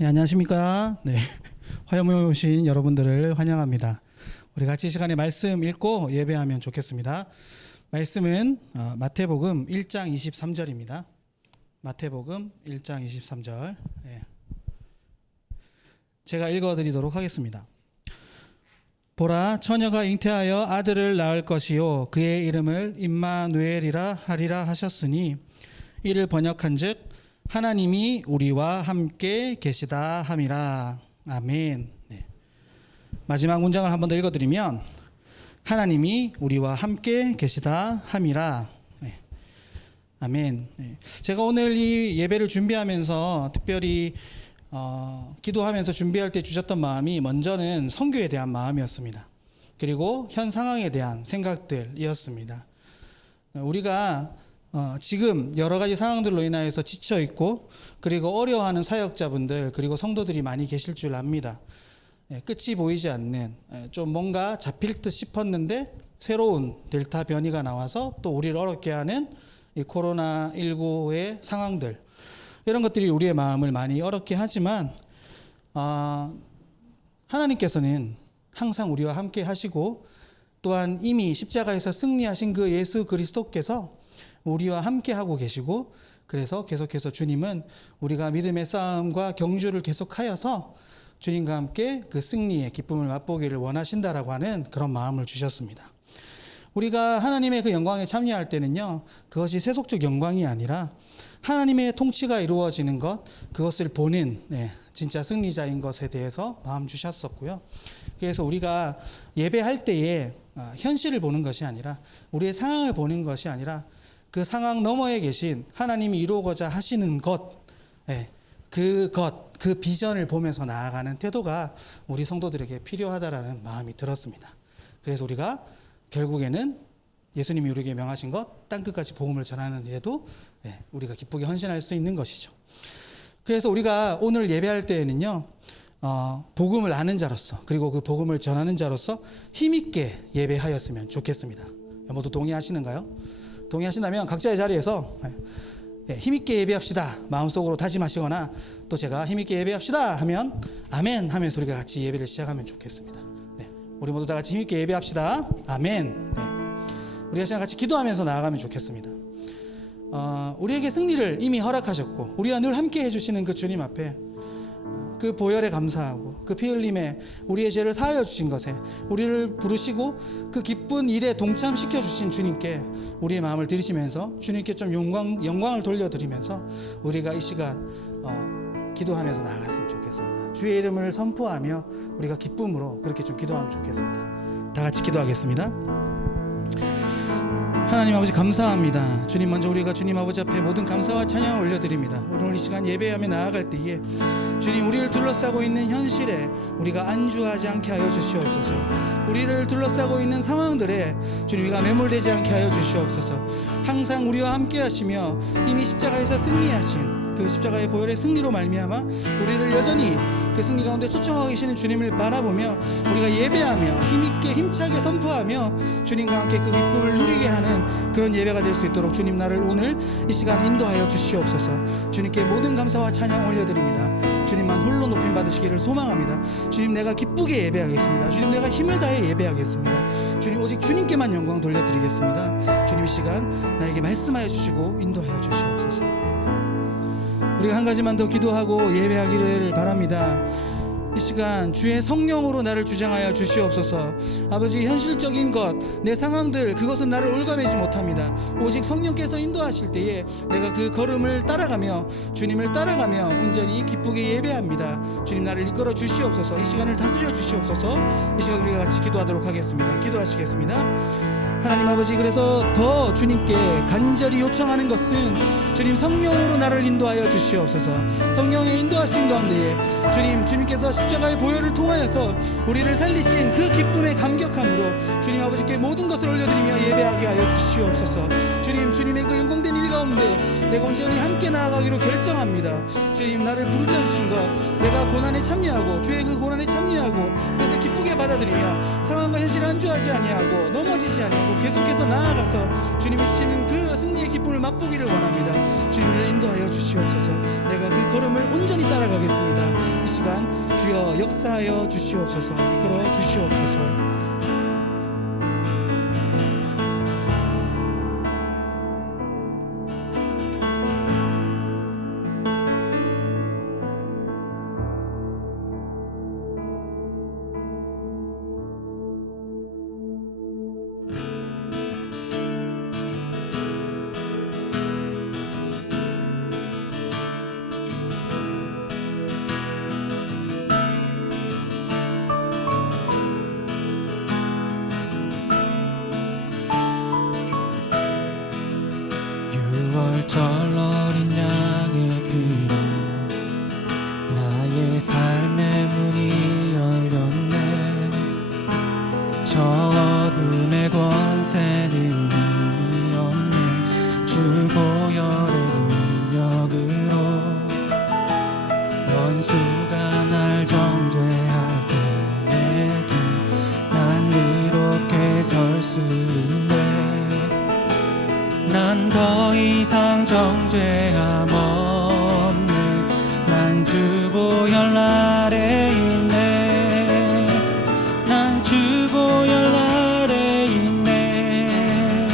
네, 안녕하십니까. 네, 화요일에 오신 여러분들을 환영합니다. 우리 같이 이 시간에 말씀 읽고 예배하면 좋겠습니다. 말씀은 마태복음 1장 23절입니다. 마태복음 1장 23절. 네. 제가 읽어드리도록 하겠습니다. 보라, 처녀가 잉태하여 아들을 낳을 것이요 그의 이름을 임마누엘이라 하리라 하셨으니 이를 번역한즉 하나님이 우리와 함께 계시다 함이라. 아멘. 네. 마지막 문장을 한 번 더 읽어드리면 하나님이 우리와 함께 계시다 함이라. 네. 아멘. 네. 제가 오늘 이 예배를 준비하면서 특별히 기도하면서 준비할 때 주셨던 마음이 먼저는 선교에 대한 마음이었습니다. 그리고 현 상황에 대한 생각들이었습니다. 우리가 지금 여러 가지 상황들로 인하여서 지쳐 있고 그리고 어려워하는 사역자분들 그리고 성도들이 많이 계실 줄 압니다. 끝이 보이지 않는 좀 뭔가 잡힐 듯 싶었는데 새로운 델타 변이가 나와서 또 우리를 어렵게 하는 이 코로나19의 상황들, 이런 것들이 우리의 마음을 많이 어렵게 하지만 하나님께서는 항상 우리와 함께 하시고 또한 이미 십자가에서 승리하신 그 예수 그리스도께서 우리와 함께 하고 계시고, 그래서 계속해서 주님은 우리가 믿음의 싸움과 경주를 계속하여서 주님과 함께 그 승리의 기쁨을 맛보기를 원하신다라고 하는 그런 마음을 주셨습니다. 우리가 하나님의 그 영광에 참여할 때는요, 그것이 세속적 영광이 아니라 하나님의 통치가 이루어지는 것, 그것을 보는 진짜 승리자인 것에 대해서 마음 주셨었고요. 그래서 우리가 예배할 때에 현실을 보는 것이 아니라 우리의 상황을 보는 것이 아니라 그 상황 너머에 계신 하나님이 이루고자 하시는 것, 그 비전을 보면서 나아가는 태도가 우리 성도들에게 필요하다라는 마음이 들었습니다. 그래서 우리가 결국에는 예수님이 우리에게 명하신 것, 땅끝까지 복음을 전하는 일에도 우리가 기쁘게 헌신할 수 있는 것이죠. 그래서 우리가 오늘 예배할 때에는요, 복음을 아는 자로서 그리고 그 복음을 전하는 자로서 힘있게 예배하였으면 좋겠습니다. 모두 동의하시는가요? 동의하신다면 각자의 자리에서 힘있게 예배합시다 마음속으로 다짐하시거나, 또 제가 힘있게 예배합시다 하면 아멘 하면서 우리가 같이 예배를 시작하면 좋겠습니다. 우리 모두 다 같이 힘있게 예배합시다. 아멘. 우리가 시간 같이 기도하면서 나아가면 좋겠습니다. 우리에게 승리를 이미 허락하셨고 우리와 늘 함께 해주시는 그 주님 앞에 그 보혈에 감사하고 그 피 흘림에 우리의 죄를 사하여 주신 것에 우리를 부르시고 그 기쁜 일에 동참시켜 주신 주님께 우리의 마음을 드리시면서 주님께 좀 영광을 돌려드리면서 우리가 이 시간 기도하면서 나아갔으면 좋겠습니다. 주의 이름을 선포하며 우리가 기쁨으로 그렇게 좀 기도하면 좋겠습니다. 다 같이 기도하겠습니다. 하나님 아버지 감사합니다. 주님, 먼저 우리가 주님 아버지 앞에 모든 감사와 찬양을 올려드립니다. 오늘 이 시간 예배하며 나아갈 때에 주님, 우리를 둘러싸고 있는 현실에 우리가 안주하지 않게 하여 주시옵소서. 우리를 둘러싸고 있는 상황들에 주님, 우리가 매몰되지 않게 하여 주시옵소서. 항상 우리와 함께 하시며 이미 십자가에서 승리하신 그 십자가의 보혈의 승리로 말미암아 우리를 여전히 그 승리 가운데 초청하고 계시는 주님을 바라보며 우리가 예배하며 힘있게 힘차게 선포하며 주님과 함께 그 기쁨을 누리게 하는 그런 예배가 될 수 있도록 주님, 나를 오늘 이 시간 인도하여 주시옵소서. 주님께 모든 감사와 찬양 올려드립니다. 주님만 홀로 높임 받으시기를 소망합니다. 주님, 내가 기쁘게 예배하겠습니다. 주님, 내가 힘을 다해 예배하겠습니다. 주님, 오직 주님께만 영광 돌려드리겠습니다. 주님, 이 시간 나에게 말씀하여 주시고 인도하여 주시옵소서. 우리가 한 가지만 더 기도하고 예배하기를 바랍니다. 이 시간 주의 성령으로 나를 주장하여 주시옵소서. 아버지, 현실적인 것, 내 상황들, 그것은 나를 올가매지 못합니다. 오직 성령께서 인도하실 때에 내가 그 걸음을 따라가며 주님을 따라가며 온전히 기쁘게 예배합니다. 주님, 나를 이끌어 주시옵소서. 이 시간을 다스려 주시옵소서. 이 시간 우리가 같이 기도하도록 하겠습니다. 기도하시겠습니다. 하나님 아버지, 그래서 더 주님께 간절히 요청하는 것은 주님, 성령으로 나를 인도하여 주시옵소서. 성령의 인도하신 가운데에 주님께서 십자가의 보혈을 통하여서 우리를 살리신 그 기쁨에 감격함으로 주님 아버지께 모든 것을 올려드리며 예배하게 하여 주시옵소서. 주님의 그 영광된 일 가운데 내가 온전히 함께 나아가기로 결정합니다. 주님, 나를 부르짖어 주신 것, 내가 고난에 참여하고 주의 그 고난에 참여하고 그것을 기쁘게 받아들이며 상황과 현실에 안주하지 아니하고 넘어지지 아니하고 계속해서 나아가서 주님이 주시는 그 승리의 기쁨을 맛보기를 원합니다. 주님을 인도하여 주시옵소서. 내가 그 걸음을 온전히 따라가겠습니다. 이 시간 주여 역사하여 주시옵소서. 이끌어 주시옵소서. 절 어린 양의 피로 나의 삶의 문이 열렸네. 저 어둠의 권세는 이미 없네. 주 보혈의 능력으로 원수가 날 정죄할 때에도 난 이롭게 설 수 있네. 난 더 이상 정죄함 없네. 난 주 보혈 아래 있네. 난 주 보혈 아래 있네.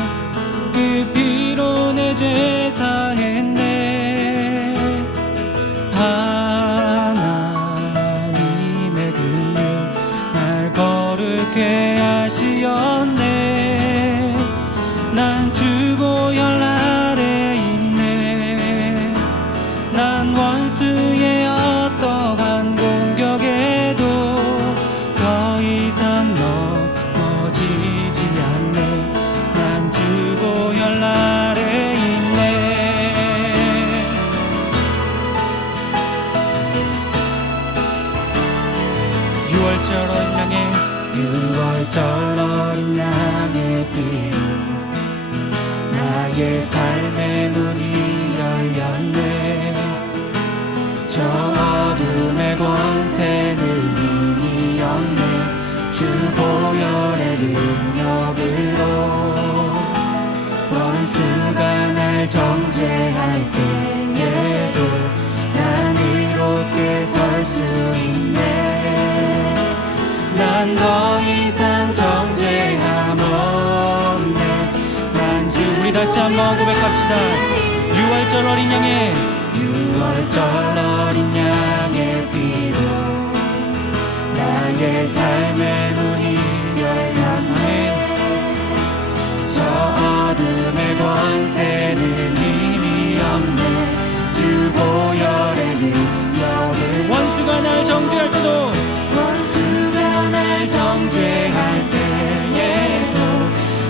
그 피로 내 죄 사했네. 하나님의 긍휼 날 거룩해 하시었네. 난 주 보혈 아래 있네. 난 원수의 어떠한 공격에도 더 이상 넘어지지 않네. 난 주 보혈 아래 있네. 유월절 어린 양의 유월절 어린 양의 피로 나의 삶의 문이 열렸네. 저 어둠의 권세는 이미 없네. 주 보혈의 능력으로 원수가 날 정죄할 때에도 난 이롭게 설 수 있네. 난 더 이상 정죄함 없네. 우리 다시 한번 고백합시다. 유월절 어린 양의 유월절 어린 양의 피로 나의 삶의 문이 열렸네. 저 어둠의 권세는 이미 없네. 주 보혈의 능력을 원수가 날 정죄할 때도 원수가 날 정죄할 때에도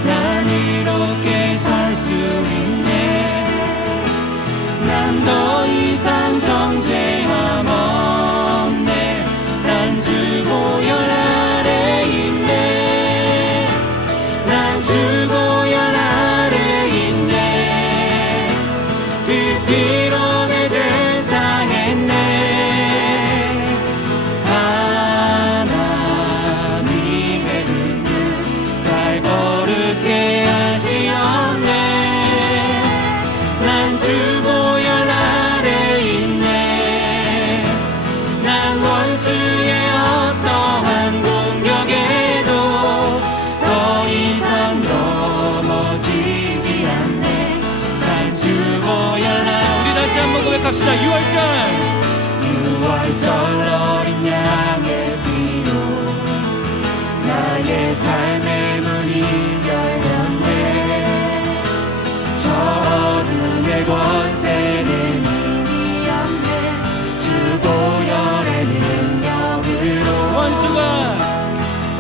난 이롭게 설 수 있네. 난 더 이상 정죄함 없네. 난 주 보혈 아래 있네. 난 주 보혈 아래 있네. 그 피로 내 죄 사했네. 하나님의 긍휼 날 거룩해 하시었네. 난 주 보혈 아래 있네. 난 원수의 어떠한 공격에도 더 이상 넘어지지 않네. 난 주 보혈 아래. 우리 다시 한번 고백합시다. 유월절 어린 양의 피로 나의 삶의 문이 열렸네. 저 어둠의 권세는 이미 없네. 주 보혈의 능력으로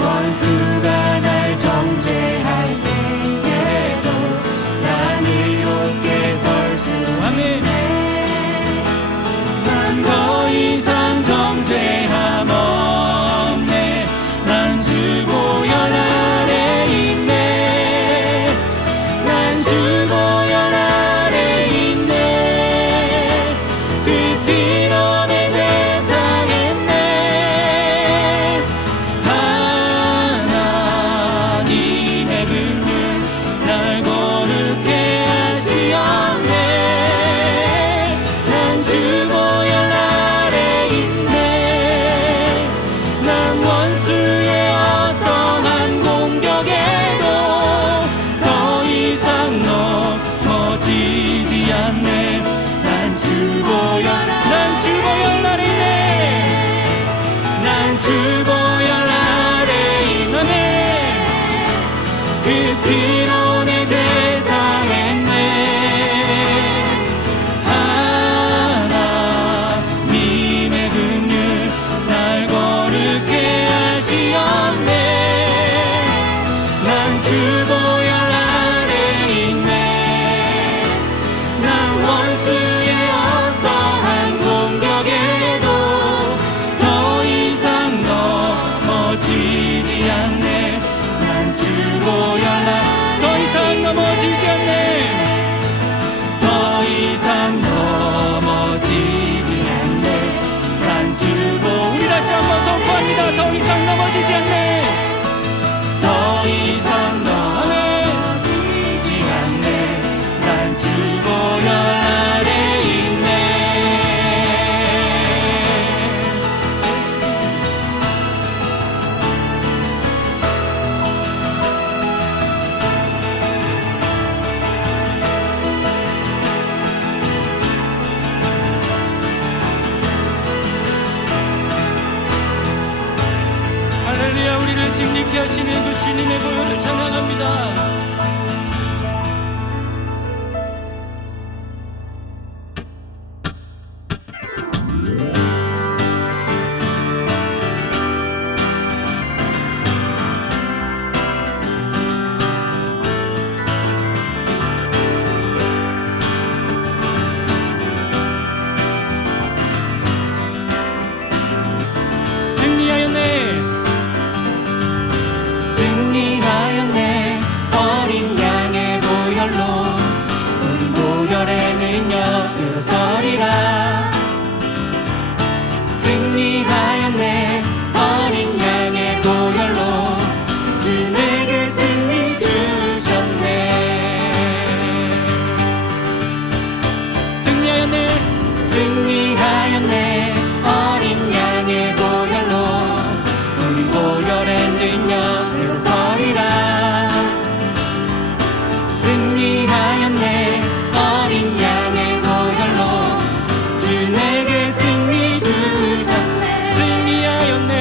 원수가 날 정죄할 때에도 난 이롭게 설 수 있네. 난 더 이상 정죄함 없네. 난 주 보혈 아래 난 주 보혈 아래 있네. 난 원수의 어떠한 공격에도 더 이상 넘어지지 않네. 난 주 보혈 아래 있네. 난 주 보혈 아래 있네. 그 피로 내 죄 사했네. 하나님의 긍휼 날 거룩해 하시었네. 난 주 보혈 아래 있네. 난 원수의 어떠한 공격에도 더 이상 넘어지지 않네. 난 주 보혈 더 이상 넘어지지 않네. 더 이상 넘어지지 않네. 난 주 우리 다시 한번 선포합니다. 더 이상 넘어지지 않네. 더 이상 넘어지지 않네. 난 주 보혈 아래 있네. 할렐루야. 우리를 승리케 하시는 그 주님의 보혈을 찬양합니다. 승리하였네. 승리하였네. 어린 양의 보혈로 우리 보혈의 능력으로 서리라. 승리하였네. 어린 양의 보혈로 주 내게 승리 주셨네. 승리하였네. 승리하였네. 어린 양의 보혈로 우리 보혈의 능력으로 서리라. 승리하였네. 어린 양의 보혈로 주 내게 승리 주셨네. 승리하였네.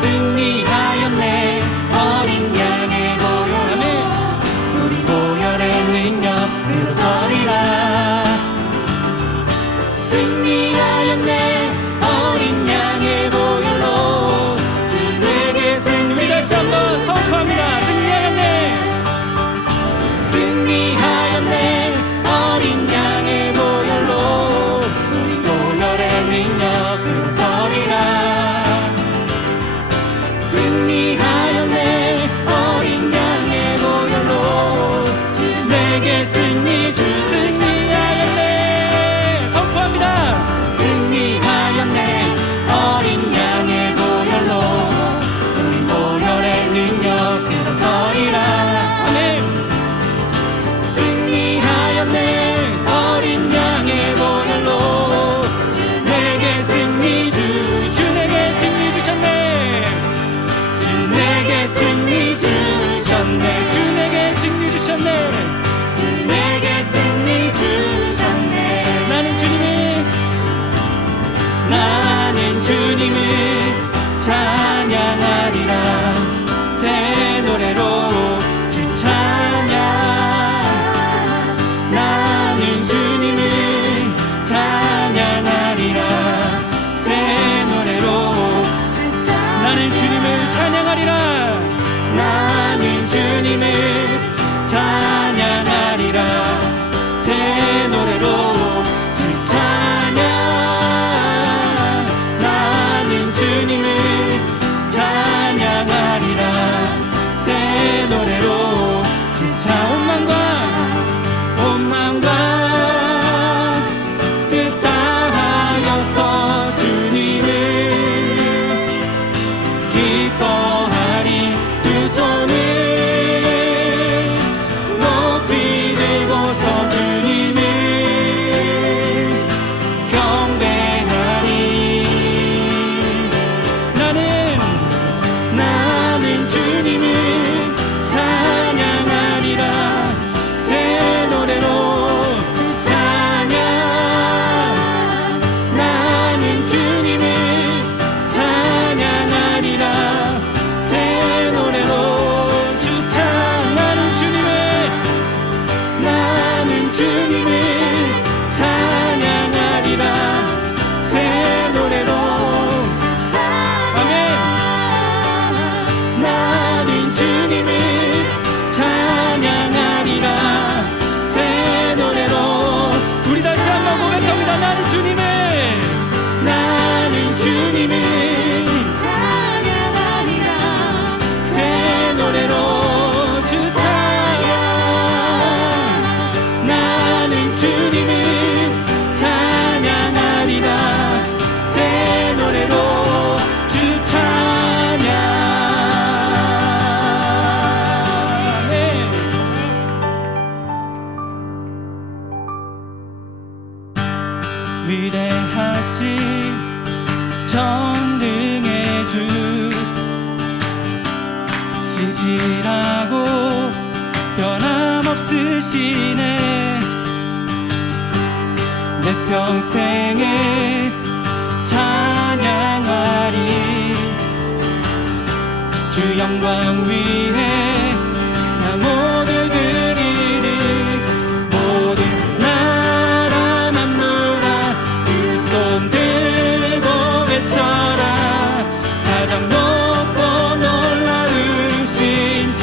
승리하였네. 어린 양의 보혈로 우리 보혈의 능력으로 서리라. 승리하였네. 어린 양의 보혈로 주 내게 승리. 우리 다시 한번 선포합니다. 승리하였네. 승리하였네. 어린 양의 보혈로 우리 보혈의 능력으로 서리라. 승리하였네. 어린 양의 보혈로 주 내게 승리 주. 승리하였네. 선포합니다. 승리하였네. 어린 양의 보혈로 우리 보혈의 능력으로 서리라. 아멘. 승리하였네. 어린 양의 보혈로 주 내게 승리 주. 주 내게 승리 주셨네. 주 내게 승리 주셨네. 주 내게 승리 주셨네. 주 내게 승리 주셨네. 나는 주님을 찬양하리라. 새 노래로 주 찬양. 나는 주님을 찬양하리라. 새 노래로 나는 주님을 찬양하리라. 나는 주님을 위대하신 전능의 주 신실하고 변함없으시네 내 평생에 찬양하리 주 영광 위에 나 모두 드리리 모든 나라 만물아 두 손 들고 외쳐라 가장 높고 놀라우신 주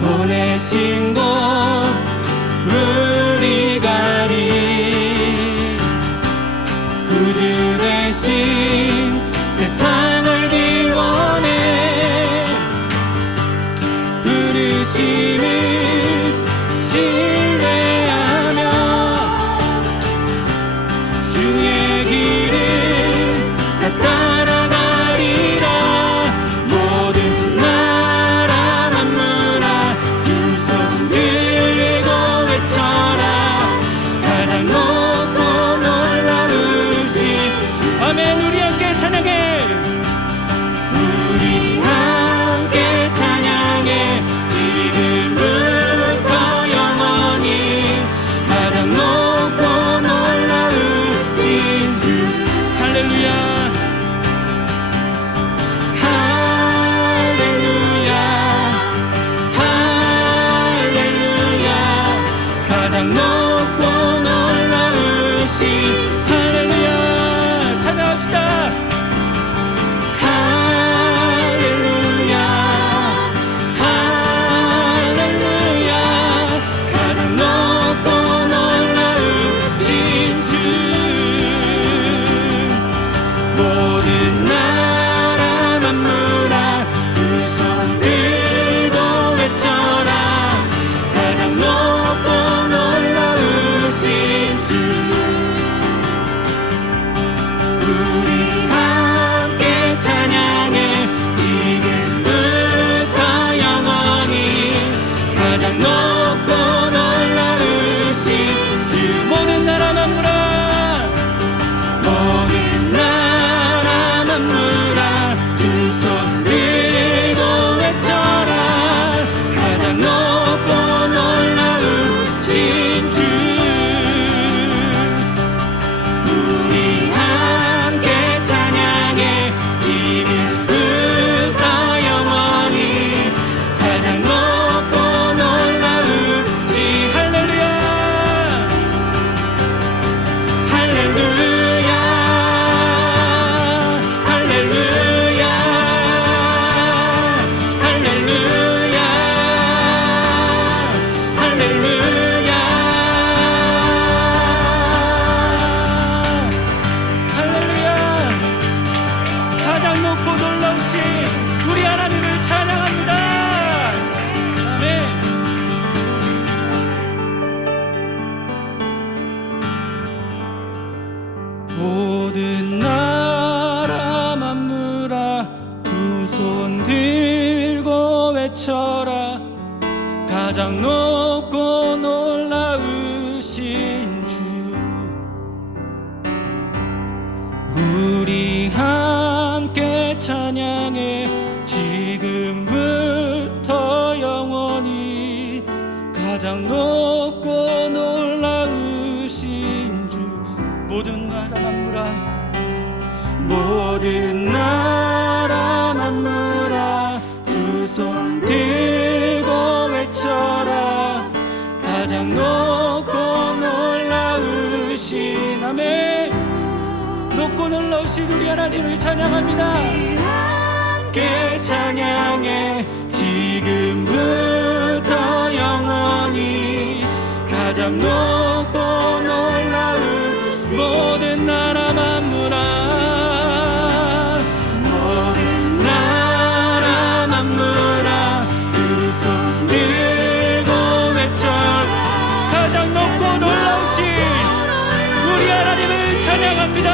보내신 곳 우리 가리 구주 대신 세상을 기원해 부르심을 신뢰하며 주의 길을 다 따라가리라 모든 나라 만물아 두 손 들고 외쳐라 가장 높고 놀라우신 아멘 우리 함께 찬양해 우리 함께 찬양해 지금부터 영원히 가장 높고 놀라우신 주 할렐루야 할렐루야 할렐루야 가장 높고 놀라우신 할렐루야 찬양합시다 할렐루야 할렐루야 가장 높고 놀라우신 주 모든 나라 만물아 두 손 들고 외쳐라 가장 높고 놀라우신 주 우리 함께 찬양해 지금부터 영원히 가장 높고 놀라우신 주 모든 나라 만물아 모든 나라 만물아 두 손 들고 외쳐라 가장 높고 놀라우신 주 우리 함께 찬양해 지금부터 영원히 가장 높고 놀라우신 할렐루야 할렐루야 할렐루야 할렐루야 할렐루야 할렐루야 가장 높고 놀라우신 우리 하나님을 찬양합니다 아멘 모든 나라 만물아 두 손 들고 외쳐라 가장 높고 놀라우신 주 우리 함께 찬양해 지금부터 영원히 가장 높고 놀라우신 주 모든 나라 만물아 모든 나라 만물아 두 손 들고 외쳐라 가장 높고 놀라우신 아멘 높고 놀라우신 우리 하나님을 찬양합니다 함께 찬양해 지금부터 영원히 가장 높고 놀라우신 모든 나라 만물아 모든 나라 만물아 두 손 들고 외쳐라 가장 높고 놀라우신 우리 하나님을 찬양합니다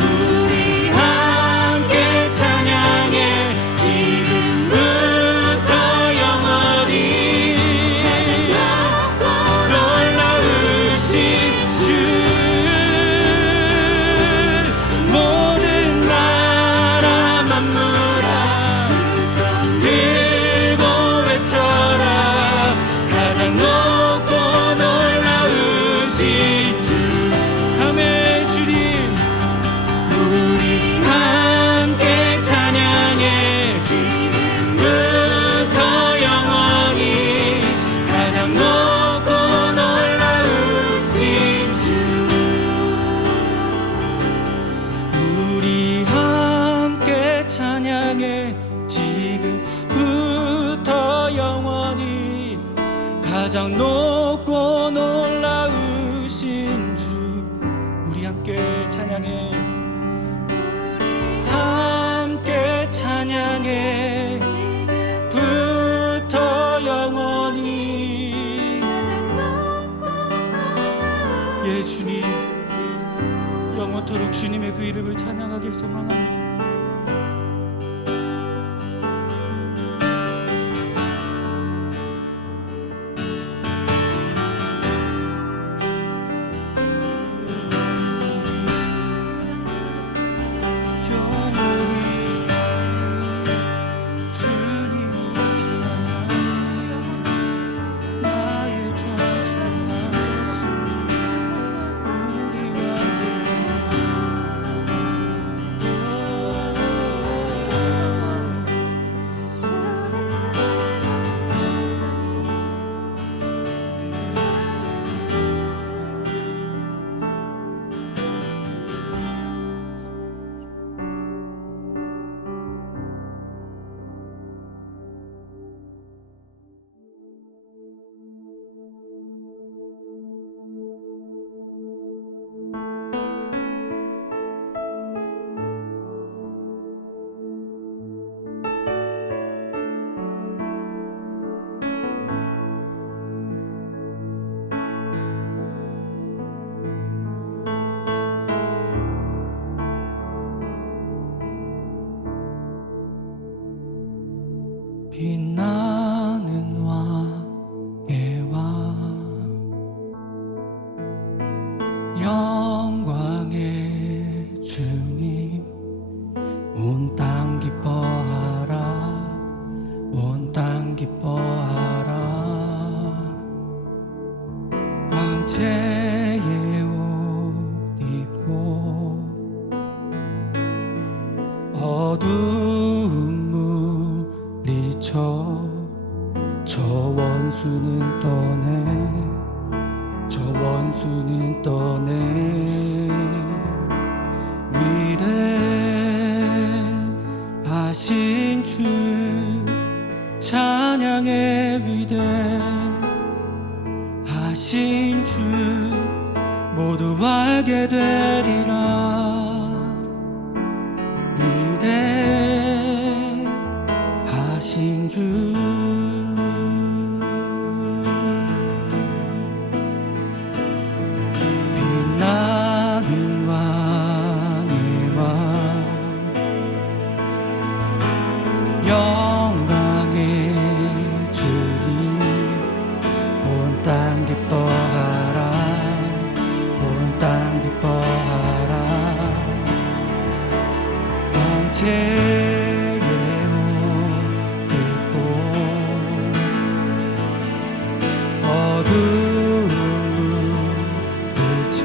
우리 함께 찬양해 지금부터 영원히 가장 높고 놀라우신 주 우리 함께 찬양해 함께 찬양해 부터 영원히 예 주님 영원토록 주님의 그 이름을 찬양하길 소망합니다. 빛나는 왕의 왕 영광의 주님 온 땅 기뻐하라 온 땅 기뻐하라 광채의 옷 입고 어두운 물리쳐 저 원수는 떠내 저 원수는 떠내 위대하신 주 찬양의 위대하신 주 모두 알게 되리라 위대하신 주 빛나는 왕의 왕 영광의 주님 온 땅 기뻐하라 온 땅 기뻐하라 광채의 옷 입고 어두운 물리쳐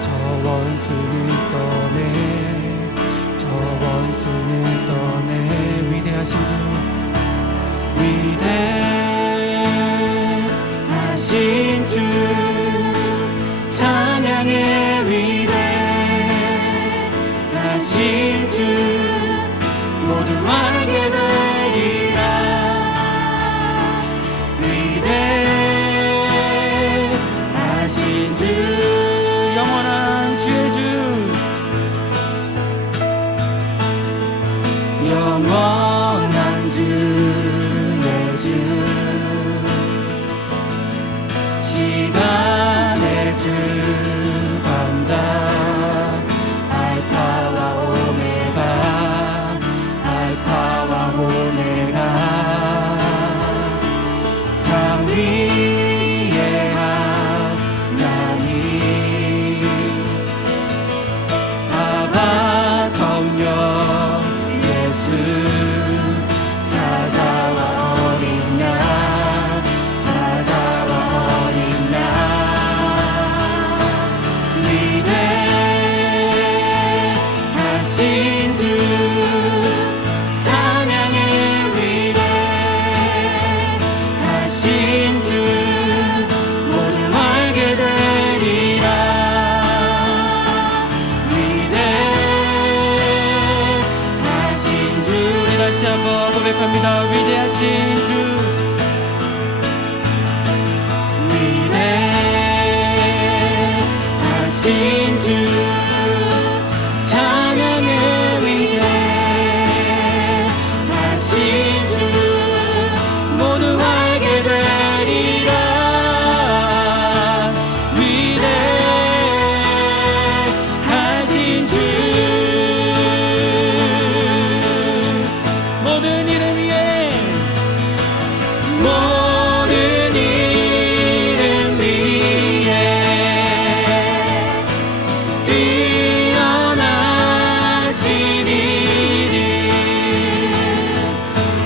저 원수는 떠내 저 원수는 떠내 위대하신 주 위대하신 주 찬양의 위대하신 주 모두 알게 되리라 위대하신 주 영원한 주의 주 영원한 주의 주 시간의 주관자 알파와 오메가 알파와 오메가 상위의 하나님 아바 성령 예수 사자와 어린 양 사자와 어린 양 위대하신 주 찬양의 위대하신 주 모두 알게 되리라 위대하신 주 우리 다시 한번 고백합니다 위대하신 주 하신 주 찬양의 위대하신 주 모두 알게 되리라. 위대하신 주 모든 이름 위에 모든 이름 위에 뛰어나신 이름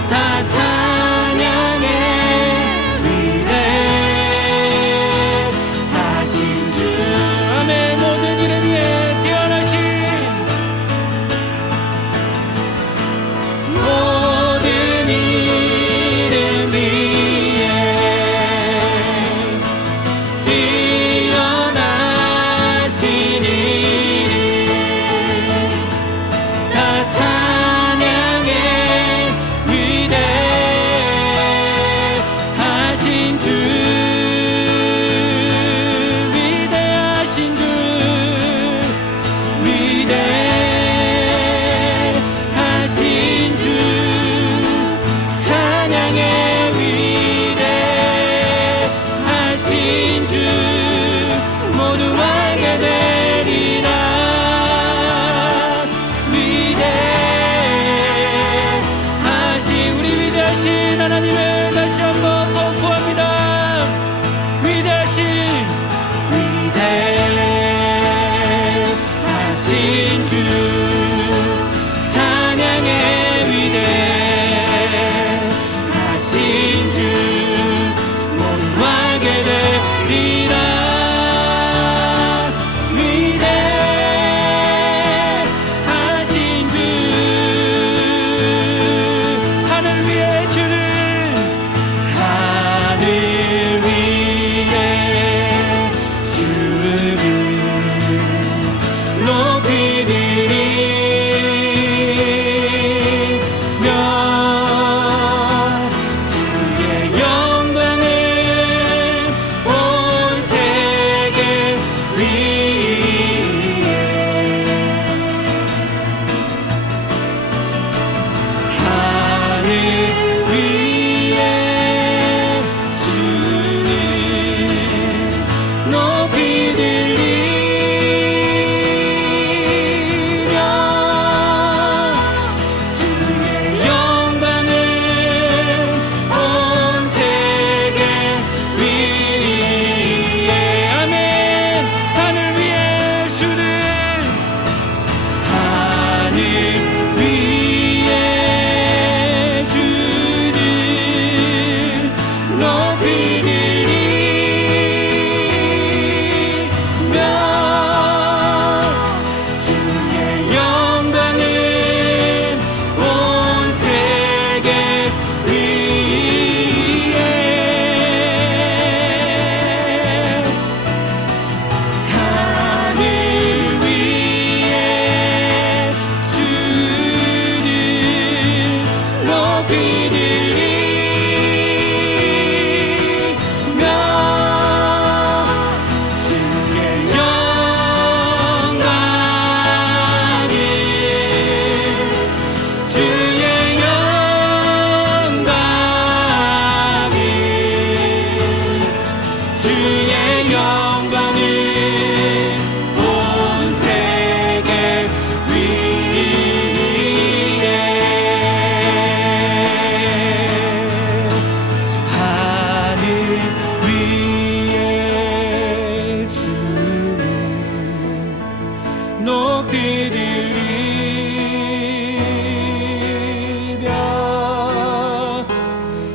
다 찬양의 위대하신 주. 아멘. 모든 이름 위에 뛰어나신 모든 이름 위에 뛰어나신 이름 다 찬양의 위대하신 주 위대하신 주 위대하신 주 찬양의 위대하신 주 모두 알게 되리라. 위대하신 우리 위대하신 하나님을 다시 한번 선포합니다. 위대하신 위대하신 주 찬양의 위대하신 주 모두 알게 되리라. 위대하신 주 하늘 위에 주는 하늘 위에 주를 높이 드리며 주의 영광을 온 세계 위에 하늘 위에 주는 높이 들리며 주의 영광을 온 세계 위에 아멘. 하늘 위에 주는 하늘 위에 주는 높이 들리며 주의 영광을 온 세계 위에 하늘 위에 주는 높이 들리며 주의 영광을 주의 영광을 주의 영광을 온 세계 위에 하늘 위에 주는 높이 들리며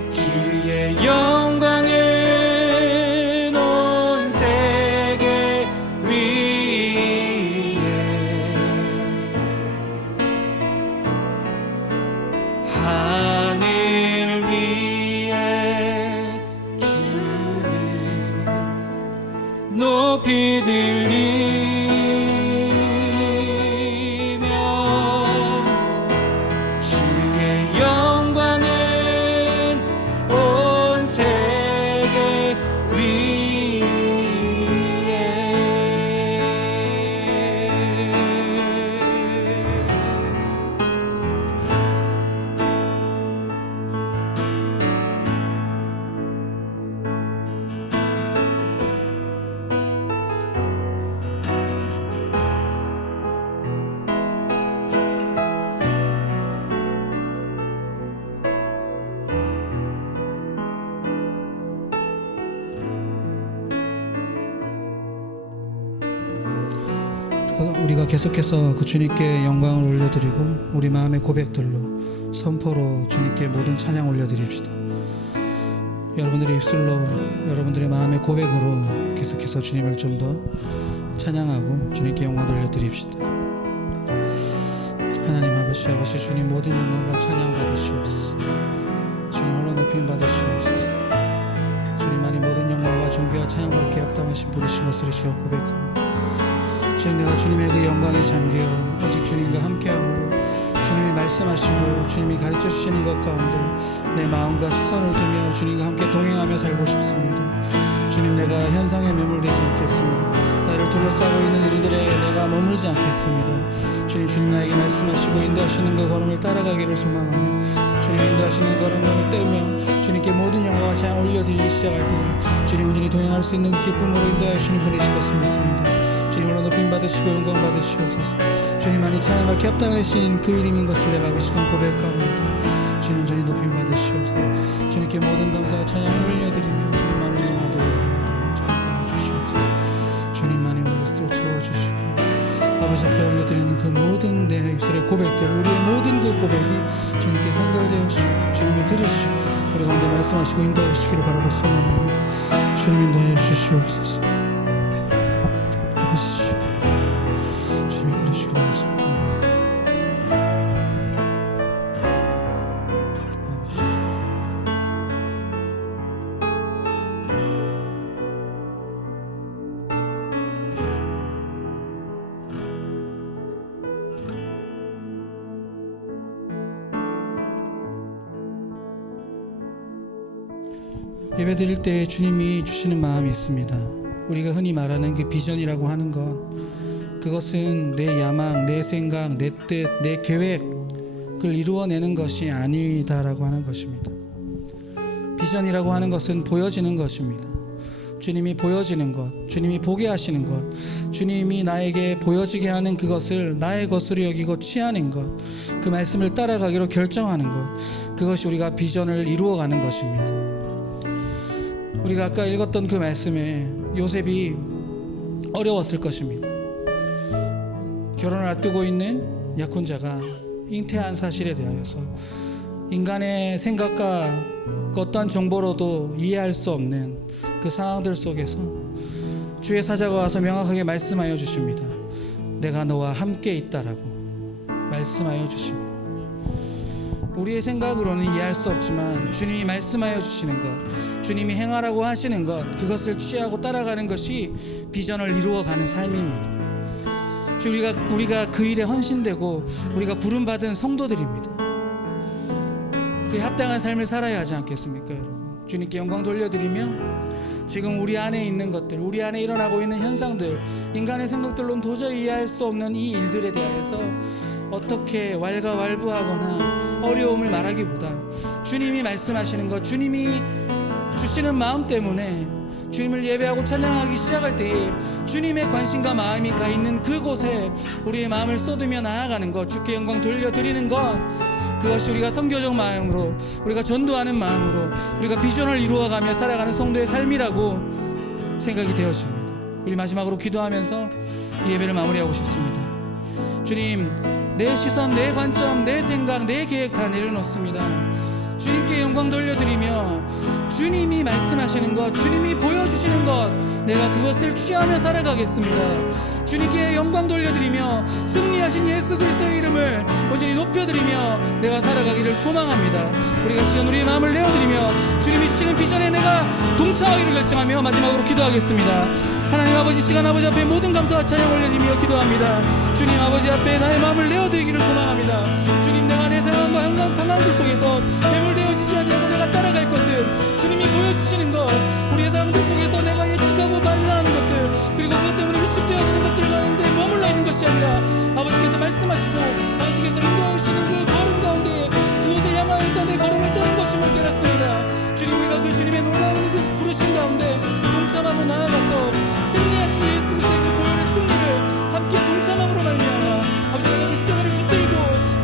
주의 영광을 온 세계 위에 하늘 위에 주는 높이 들리며 주의 영광을 온 세계 위에 우리가 계속해서 그 주님께 영광을 올려드리고 우리 마음의 고백들로 선포로 주님께 모든 찬양 올려드립시다. 여러분들의 입술로 여러분들의 마음의 고백으로 계속해서 주님을 좀 더 찬양하고 주님께 영광 돌려드립시다. 하나님 아버지 주님 모든 영광과 찬양 받으시옵소서. 주님 홀로 높임 받으시옵소서. 주님만이 모든 영광과 존귀와 찬양받기에 합당하신 분이신 것을 시험 고백합니다. 주님, 내가 주님의 그 영광에 잠겨 오직 주님과 함께함으로 주님이 말씀하시고 주님이 가르쳐 주시는 것 가운데 내 마음과 시선을 두며 주님과 함께 동행하며 살고 싶습니다. 주님, 내가 현상에 매몰되지 않겠습니다. 나를 둘러싸고 있는 일들에 내가 머물지 않겠습니다. 주님 나에게 말씀하시고 인도하시는 그 걸음을 따라가기를 소망하며 주님 인도하시는 걸음을 떼우며 주님께 모든 영광과 찬양 올려드리기 시작할 때 주님 온전히 동행할 수 있는 그 기쁨으로 인도하시는 분이실 것을 믿습니다. 주님 홀로 높임 받으시고 영광 받으시옵소서. 주님만이 찬양받기 합당하신 그 이름인 것을 내가 그 시간 고백합니다. 주님 온전히 높임 받으시옵소서. 주님께 모든 감사와 찬양을 올려드리며 주님만을 영광 돌려드립니다. 주님 도와주시옵소서. 주님만이 오늘 그리스도로 채워주시고 아버지 앞에 올려드리는 그 모든 내 입술의 고백들, 우리의 모든 그 고백이 주님께 상달되어지고 주님이 들으시고 우리 가운데 말씀하시고 인도해 주시기를 바라고 소망합니다. 주님 인도해 주시옵소서. 아버지 주님이 그러시기를 바랍니다. 예배 드릴 때 주님이 주시는 마음이 있습니다. 우리가 흔히 말하는 그 비전이라고 하는 것, 그것은 내 야망, 내 생각, 내 뜻, 내 계획을 이루어내는 것이 아니다라고 하는 것입니다. 비전이라고 하는 것은 보여지는 것입니다. 주님이 보여지는 것, 주님이 보게 하시는 것, 주님이 나에게 보여지게 하는 그것을 나의 것으로 여기고 취하는 것, 그 말씀을 따라가기로 결정하는 것, 그것이 우리가 비전을 이루어가는 것입니다. 우리가 아까 읽었던 그 말씀에 요셉이 어려웠을 것입니다. 결혼을 앞두고 있는 약혼자가 잉태한 사실에 대하여서 인간의 생각과 어떠한 정보로도 이해할 수 없는 그 상황들 속에서 주의 사자가 와서 명확하게 말씀하여 주십니다. 내가 너와 함께 있다라고 말씀하여 주십니다. 우리의 생각으로는 이해할 수 없지만 주님이 말씀하여 주시는 것, 주님이 행하라고 하시는 것, 그것을 취하고 따라가는 것이 비전을 이루어가는 삶입니다. 우리가 그 일에 헌신되고 우리가 부름받은 성도들입니다. 그에 합당한 삶을 살아야 하지 않겠습니까, 여러분? 주님께 영광 돌려드리며 지금 우리 안에 있는 것들, 우리 안에 일어나고 있는 현상들, 인간의 생각들로는 도저히 이해할 수 없는 이 일들에 대해서 어떻게 왈가왈부하거나 어려움을 말하기보다 주님이 말씀하시는 것, 주님이 주시는 마음 때문에 주님을 예배하고 찬양하기 시작할 때에 주님의 관심과 마음이 가 있는 그곳에 우리의 마음을 쏟으며 나아가는 것, 주께 영광 돌려드리는 것, 그것이 우리가 선교적 마음으로, 우리가 전도하는 마음으로 우리가 비전을 이루어가며 살아가는 성도의 삶이라고 생각이 되어집니다. 우리 마지막으로 기도하면서 이 예배를 마무리하고 싶습니다. 주님, 내 시선, 내 관점, 내 생각, 내 계획 다 내려놓습니다. 주님께 영광 돌려드리며 주님이 말씀하시는 것, 주님이 보여주시는 것, 내가 그것을 취하며 살아가겠습니다. 주님께 영광 돌려드리며 승리하신 예수 그리스도의 이름을 온전히 높여드리며 내가 살아가기를 소망합니다. 우리가 시간 우리의 마음을 내어드리며 주님이 주시는 비전에 내가 동참하기를 결정하며 마지막으로 기도하겠습니다. 하나님 아버지, 시간 아버지 앞에 모든 감사와 찬양 올려드리며 기도합니다. 주님 아버지 앞에 나의 마음을 내어드리기를 소망합니다. 주님, 내가 내 상황과 상황들 속에서 매몰되어지지 않냐고 내가 따라갈 것은 주님이 보여주시는 것, 우리의 상황들 속에서 내가 예측하고 발견하는 것들, 그리고 그것 때문에 위축되어지는 것들 가운데 머물러 있는 것이 아니라 아버지께서 말씀하시고 아버지께서 인도하시는 그 걸음 가운데 그곳을 향하여서 내 걸음을 떼는 것임을 깨닫습니다. 주님, 우리가 그 주님의 놀라운 그 부르신 가운데 동참하고 나아가서 승리하신 예수 그리스도의 그 보혈의 승리를 함께 동참함으로 말미암아 아버지, 내가 그 십자가를 붙들고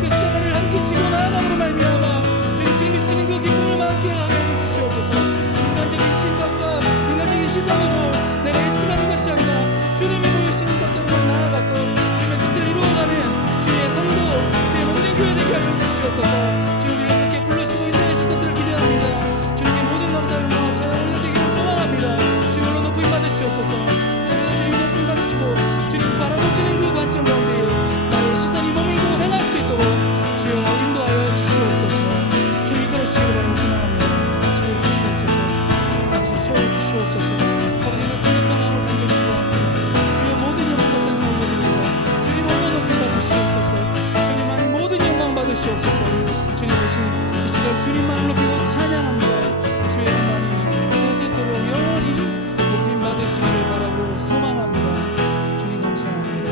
그 십자가를 함께 지고 나아감으로 말미암아 주님이 주시는 그 기쁨을 함께 가게 하여 주시옵소서. 인간적인 신각과 인간적인 시선으로 내가 예측하는 것이 아니라 주님이 보이시는 것대로 나아가서 주님의 받으시옵소서. 주님 이렇게 부르시고 인도하실 것들을 기대합니다. 주님께 모든 감사 영광과 찬양 올려드리기를 소망합니다. 주님으로 높임 받으시옵소서. 그래서 주님 높임 받으시고 주님 바라보시는 그 관점 가운데 나의 시선이 머물고 행할 수 있도록 주여 인도하여 주시옵소서. 주님 이끌어주시기를 바랍니다. 채워주시옵소서. 다시 채워주시옵소서. 아버지는 생각과 마음을 간절히 구합니다. 주여 모든 영광과 찬송 올려드립니다. 주님 홀로 높임 받으시옵소서. 주님만이 모든 영광 받으시옵소서. 주님 대신 이 시간 주님만을 높이고 찬양합니다. 주의 이름만이 세세토록 영원히 높임 받으시기를 바라고 소망합니다. 주님 감사합니다.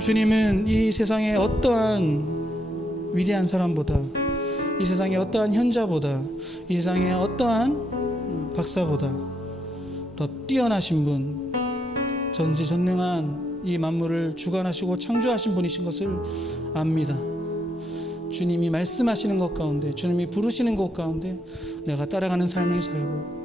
주님은 이 세상의 어떠한 위대한 사람보다, 이 세상의 어떠한 현자보다, 이 세상의 어떠한 박사보다 더 뛰어나신 분, 전지전능한 이 만물을 주관하시고 창조하신 분이신 것을 압니다. 주님이 말씀하시는 것 가운데, 주님이 부르시는 것 가운데 내가 따라가는 삶을 살고,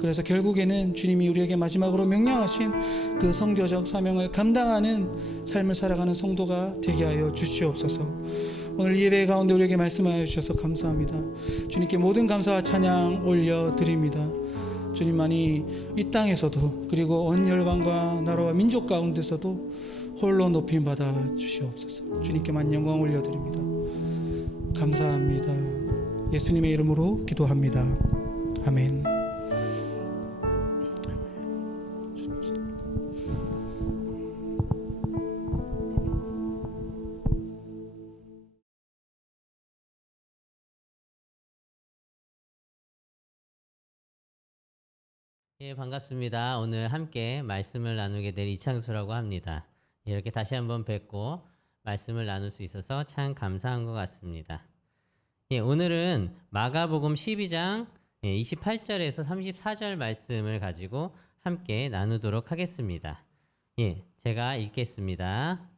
그래서 결국에는 주님이 우리에게 마지막으로 명령하신 그 선교적 사명을 감당하는 삶을 살아가는 성도가 되게 하여 주시옵소서. 오늘 예배 가운데 우리에게 말씀하여 주셔서 감사합니다. 주님께 모든 감사와 찬양 올려드립니다. 주님만이 이 땅에서도 그리고 온 열방과 나라와 민족 가운데서도 홀로 높임 받아 주시옵소서. 주님께만 영광 올려드립니다. 감사합니다. 예수님의 이름으로 기도합니다. 아멘. 예, 반갑습니다. 오늘 함께 말씀을 나누게 될 이창수라고 합니다. 이렇게 다시 한번 뵙고 말씀을 나눌 수 있어서 참 감사한 것 같습니다. 예, 오늘은 마가복음 12장 28절에서 34절 말씀을 가지고 함께 나누도록 하겠습니다. 예, 제가 읽겠습니다.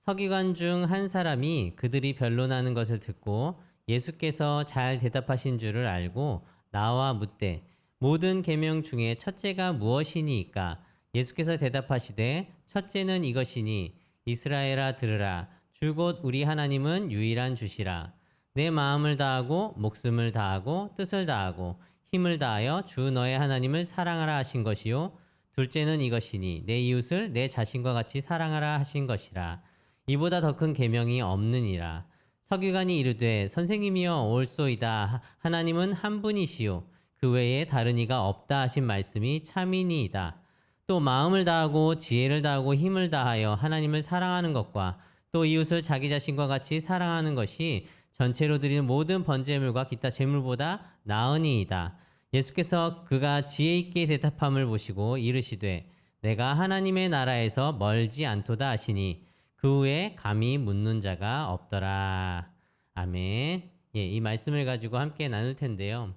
서기관 중 한 사람이 그들이 변론하는 것을 듣고 예수께서 잘 대답하신 줄을 알고 나와 묻되 모든 계명 중에 첫째가 무엇이니이까? 예수께서 대답하시되 첫째는 이것이니 이스라엘아 들으라. 주 곧 우리 하나님은 유일한 주시라. 내 마음을 다하고 목숨을 다하고 뜻을 다하고 힘을 다하여 주 너의 하나님을 사랑하라 하신 것이요. 둘째는 이것이니 내 이웃을 내 자신과 같이 사랑하라 하신 것이라. 이보다 더 큰 계명이 없느니라. 서기관이 이르되 선생님이여 옳소이다. 하나님은 한 분이시요 그 외에 다른 이가 없다 하신 말씀이 참이니이다. 또 마음을 다하고 지혜를 다하고 힘을 다하여 하나님을 사랑하는 것과 또 이웃을 자기 자신과 같이 사랑하는 것이 전체로 드리는 모든 번제물과 기타 제물보다 나으니이다. 예수께서 그가 지혜 있게 대답함을 보시고 이르시되 내가 하나님의 나라에서 멀지 않도다 하시니 그 후에 감히 묻는 자가 없더라. 아멘. 예, 이 말씀을 가지고 함께 나눌 텐데요.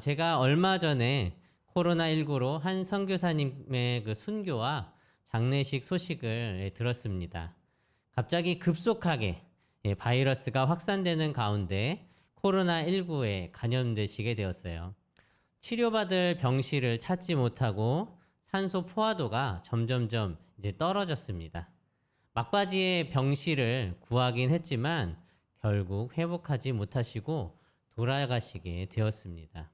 제가 얼마 전에 코로나19로 한 선교사님의 그 순교와 장례식 소식을 들었습니다. 갑자기 급속하게 바이러스가 확산되는 가운데 코로나19에 감염되시게 되었어요. 치료받을 병실을 찾지 못하고 산소 포화도가 점점점 이제 떨어졌습니다. 막바지에 병실을 구하긴 했지만 결국 회복하지 못하시고 돌아가시게 되었습니다.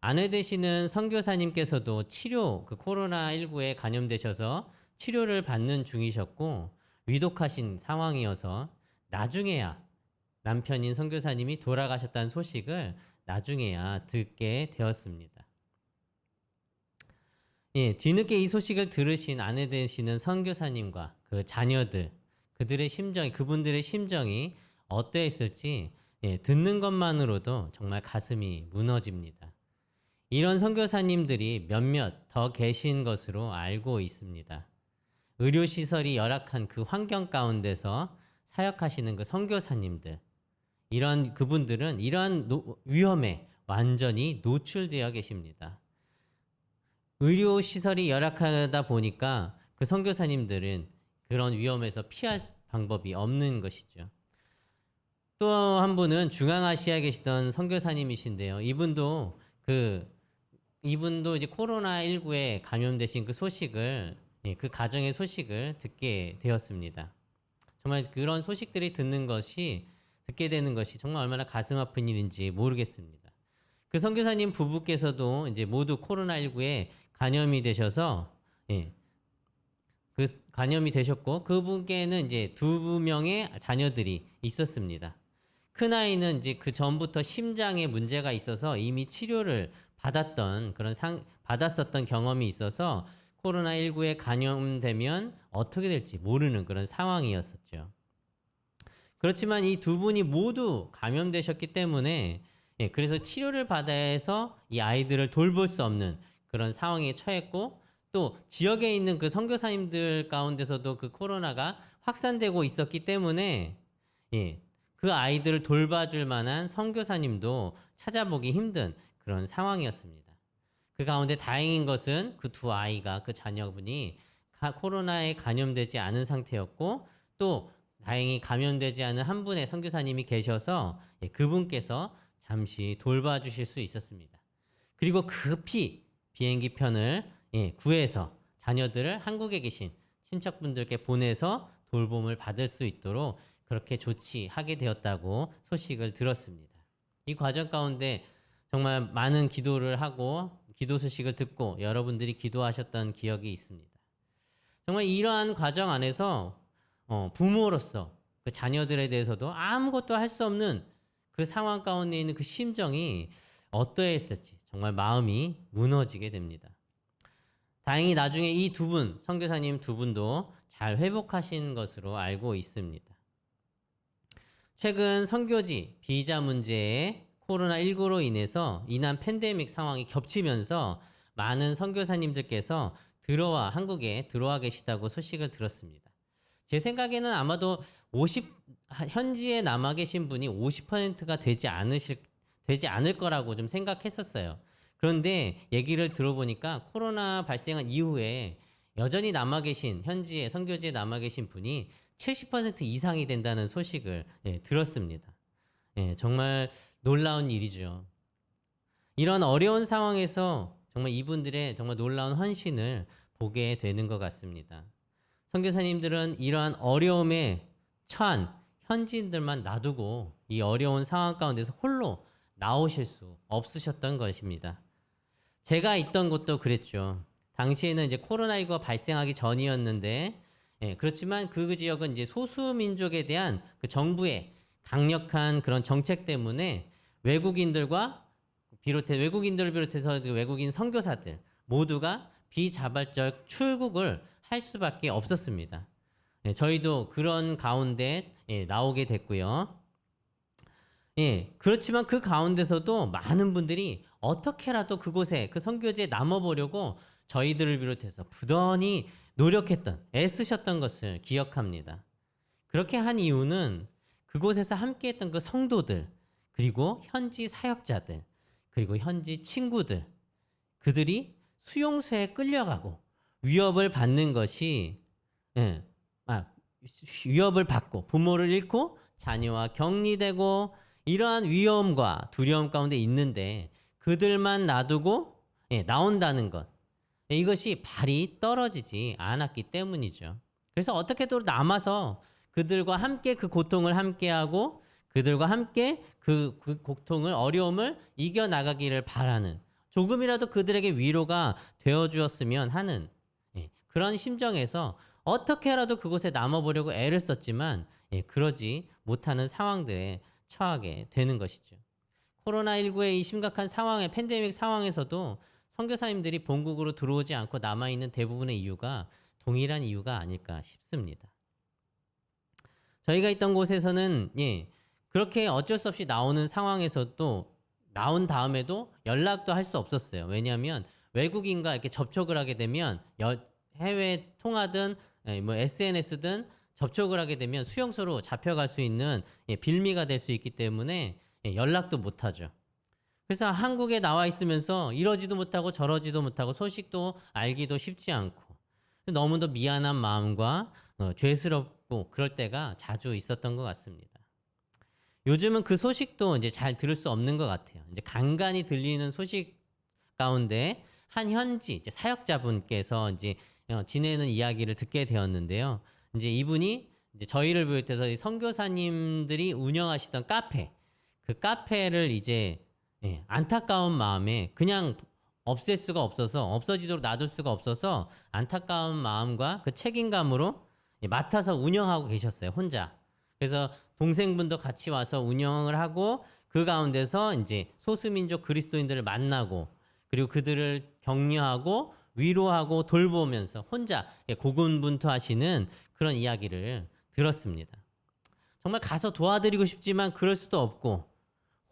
아내 되시는 선교사님께서도 그 코로나19에 감염되셔서 치료를 받는 중이셨고 위독하신 상황이어서 나중에야 남편인 선교사님이 돌아가셨다는 소식을 나중에야 듣게 되었습니다. 예, 뒤늦게 이 소식을 들으신 아내 되시는 선교사님과 그 자녀들, 그분들의 심정이 어떠했을지 듣는 것만으로도 정말 가슴이 무너집니다. 이런 선교사님들이 몇몇 더 계신 것으로 알고 있습니다. 의료시설이 열악한 그 환경 가운데서 사역하시는 그 선교사님들, 그분들은 이러한 위험에 완전히 노출되어 계십니다. 의료시설이 열악하다 보니까 그 선교사님들은 그런 위험에서 피할 방법이 없는 것이죠. 또 한 분은 중앙아시아에 계시던 선교사님이신데요. 이분도 그 이분도 이제 코로나19에 감염되신 그 소식을, 그 가정의 소식을 듣게 되었습니다. 정말 그런 소식들이 듣게 되는 것이 정말 얼마나 가슴 아픈 일인지 모르겠습니다. 그 선교사님 부부께서도 이제 모두 코로나19에 감염이 되셔서, 그 감염이 되셨고, 그분께는 이제 2명의 자녀들이 있었습니다. 큰 아이는 이제 그 전부터 심장에 문제가 있어서 이미 치료를 받았었던 경험이 있어서 코로나19에 감염되면 어떻게 될지 모르는 그런 상황이었었죠. 그렇지만 이 2분이 모두 감염되셨기 때문에, 그래서 치료를 받아야 해서 이 아이들을 돌볼 수 없는 그런 상황에 처했고, 또 지역에 있는 그 선교사님들 가운데서도 그 코로나가 확산되고 있었기 때문에, 그 아이들을 돌봐줄 만한 선교사님도 찾아보기 힘든 그런 상황이었습니다. 그 가운데 다행인 것은 그 2아이가, 그 자녀분이 코로나에 감염되지 않은 상태였고, 또 다행히 감염되지 않은 한 분의 선교사님이 계셔서 그분께서 잠시 돌봐주실 수 있었습니다. 그리고 급히 비행기 편을 구해서 자녀들을 한국에 계신 친척분들께 보내서 돌봄을 받을 수 있도록 그렇게 조치하게 되었다고 소식을 들었습니다. 이 과정 가운데 정말 많은 기도를 하고 기도 소식을 듣고 여러분들이 기도하셨던 기억이 있습니다. 정말 이러한 과정 안에서 부모로서 그 자녀들에 대해서도 아무것도 할 수 없는 그 상황 가운데 있는 그 심정이 어떠했을지 정말 마음이 무너지게 됩니다. 다행히 나중에 이 2분, 선교사님 2분도 잘 회복하신 것으로 알고 있습니다. 최근 선교지 비자 문제에 코로나19로 인해서 인한 팬데믹 상황이 겹치면서 많은 선교사님들께서 한국에 들어와 계시다고 소식을 들었습니다. 제 생각에는 아마도 현지에 남아 계신 분이 50%가 되지 않을 거라고 좀 생각했었어요. 그런데 얘기를 들어보니까 코로나 발생한 이후에 여전히 현지에 선교지에 남아 계신 분이 70% 이상이 된다는 소식을 들었습니다. 정말 놀라운 일이죠. 이런 어려운 상황에서 정말 이분들의 정말 놀라운 헌신을 보게 되는 것 같습니다. 선교사님들은 이러한 어려움에 처한 현지인들만 놔두고 이 어려운 상황 가운데서 홀로 나오실 수 없으셨던 것입니다. 제가 있던 곳도 그랬죠. 당시에는 이제 코로나19가 발생하기 전이었는데, 그렇지만 그 지역은 이제 소수민족에 대한 그 정부의 강력한 그런 정책 때문에 외국인들을 비롯해서 그 외국인 선교사들 모두가 비자발적 출국을 할 수밖에 없었습니다. 저희도 그런 가운데 나오게 됐고요. 그렇지만 그 가운데서도 많은 분들이 어떻게라도 그곳에 그 선교지에 남아보려고 저희들을 비롯해서 부단히 애쓰셨던 것을 기억합니다. 그렇게 한 이유는 그곳에서 함께했던 그 성도들, 그리고 현지 사역자들, 그리고 현지 친구들, 그들이 수용소에 끌려가고 위협을 받고 부모를 잃고 자녀와 격리되고 이러한 위험과 두려움 가운데 있는데 그들만 놔두고 나온다는 것, 이것이 발이 떨어지지 않았기 때문이죠. 그래서 어떻게든 남아서 그들과 함께 그 고통을 함께하고 그들과 함께 그 고통을, 어려움을 이겨나가기를 바라는, 조금이라도 그들에게 위로가 되어주었으면 하는 그런 심정에서 어떻게라도 그곳에 남아보려고 애를 썼지만 그러지 못하는 상황들에 처하게 되는 것이죠. 코로나19의 이 심각한 상황의 팬데믹 상황에서도 선교사님들이 본국으로 들어오지 않고 남아있는 대부분의 이유가 동일한 이유가 아닐까 싶습니다. 저희가 있던 곳에서는 그렇게 어쩔 수 없이 나오는 상황에서도 나온 다음에도 연락도 할 수 없었어요. 왜냐하면 외국인과 이렇게 접촉을 하게 되면 해외 통화든 SNS든 접촉을 하게 되면 수용소로 잡혀갈 수 있는 빌미가 될 수 있기 때문에 연락도 못하죠. 그래서 한국에 나와 있으면서 이러지도 못하고 저러지도 못하고 소식도 알기도 쉽지 않고 너무도 미안한 마음과 죄스럽고 그럴 때가 자주 있었던 것 같습니다. 요즘은 그 소식도 이제 잘 들을 수 없는 것 같아요. 이제 간간히 들리는 소식 가운데 한 현지 이제 사역자분께서 이제 지내는 이야기를 듣게 되었는데요. 이제 이분이 이제 저희를 비롯해서 이 선교사님들이 운영하시던 카페, 그 카페를 이제 안타까운 마음에 그냥 없앨 수가 없어서 없어지도록 놔둘 수가 없어서 안타까운 마음과 그 책임감으로 맡아서 운영하고 계셨어요, 혼자. 그래서 동생분도 같이 와서 운영을 하고 그 가운데서 이제 소수민족 그리스도인들을 만나고 그리고 그들을 격려하고 위로하고 돌보면서 혼자 고군분투하시는 그런 이야기를 들었습니다. 정말 가서 도와드리고 싶지만 그럴 수도 없고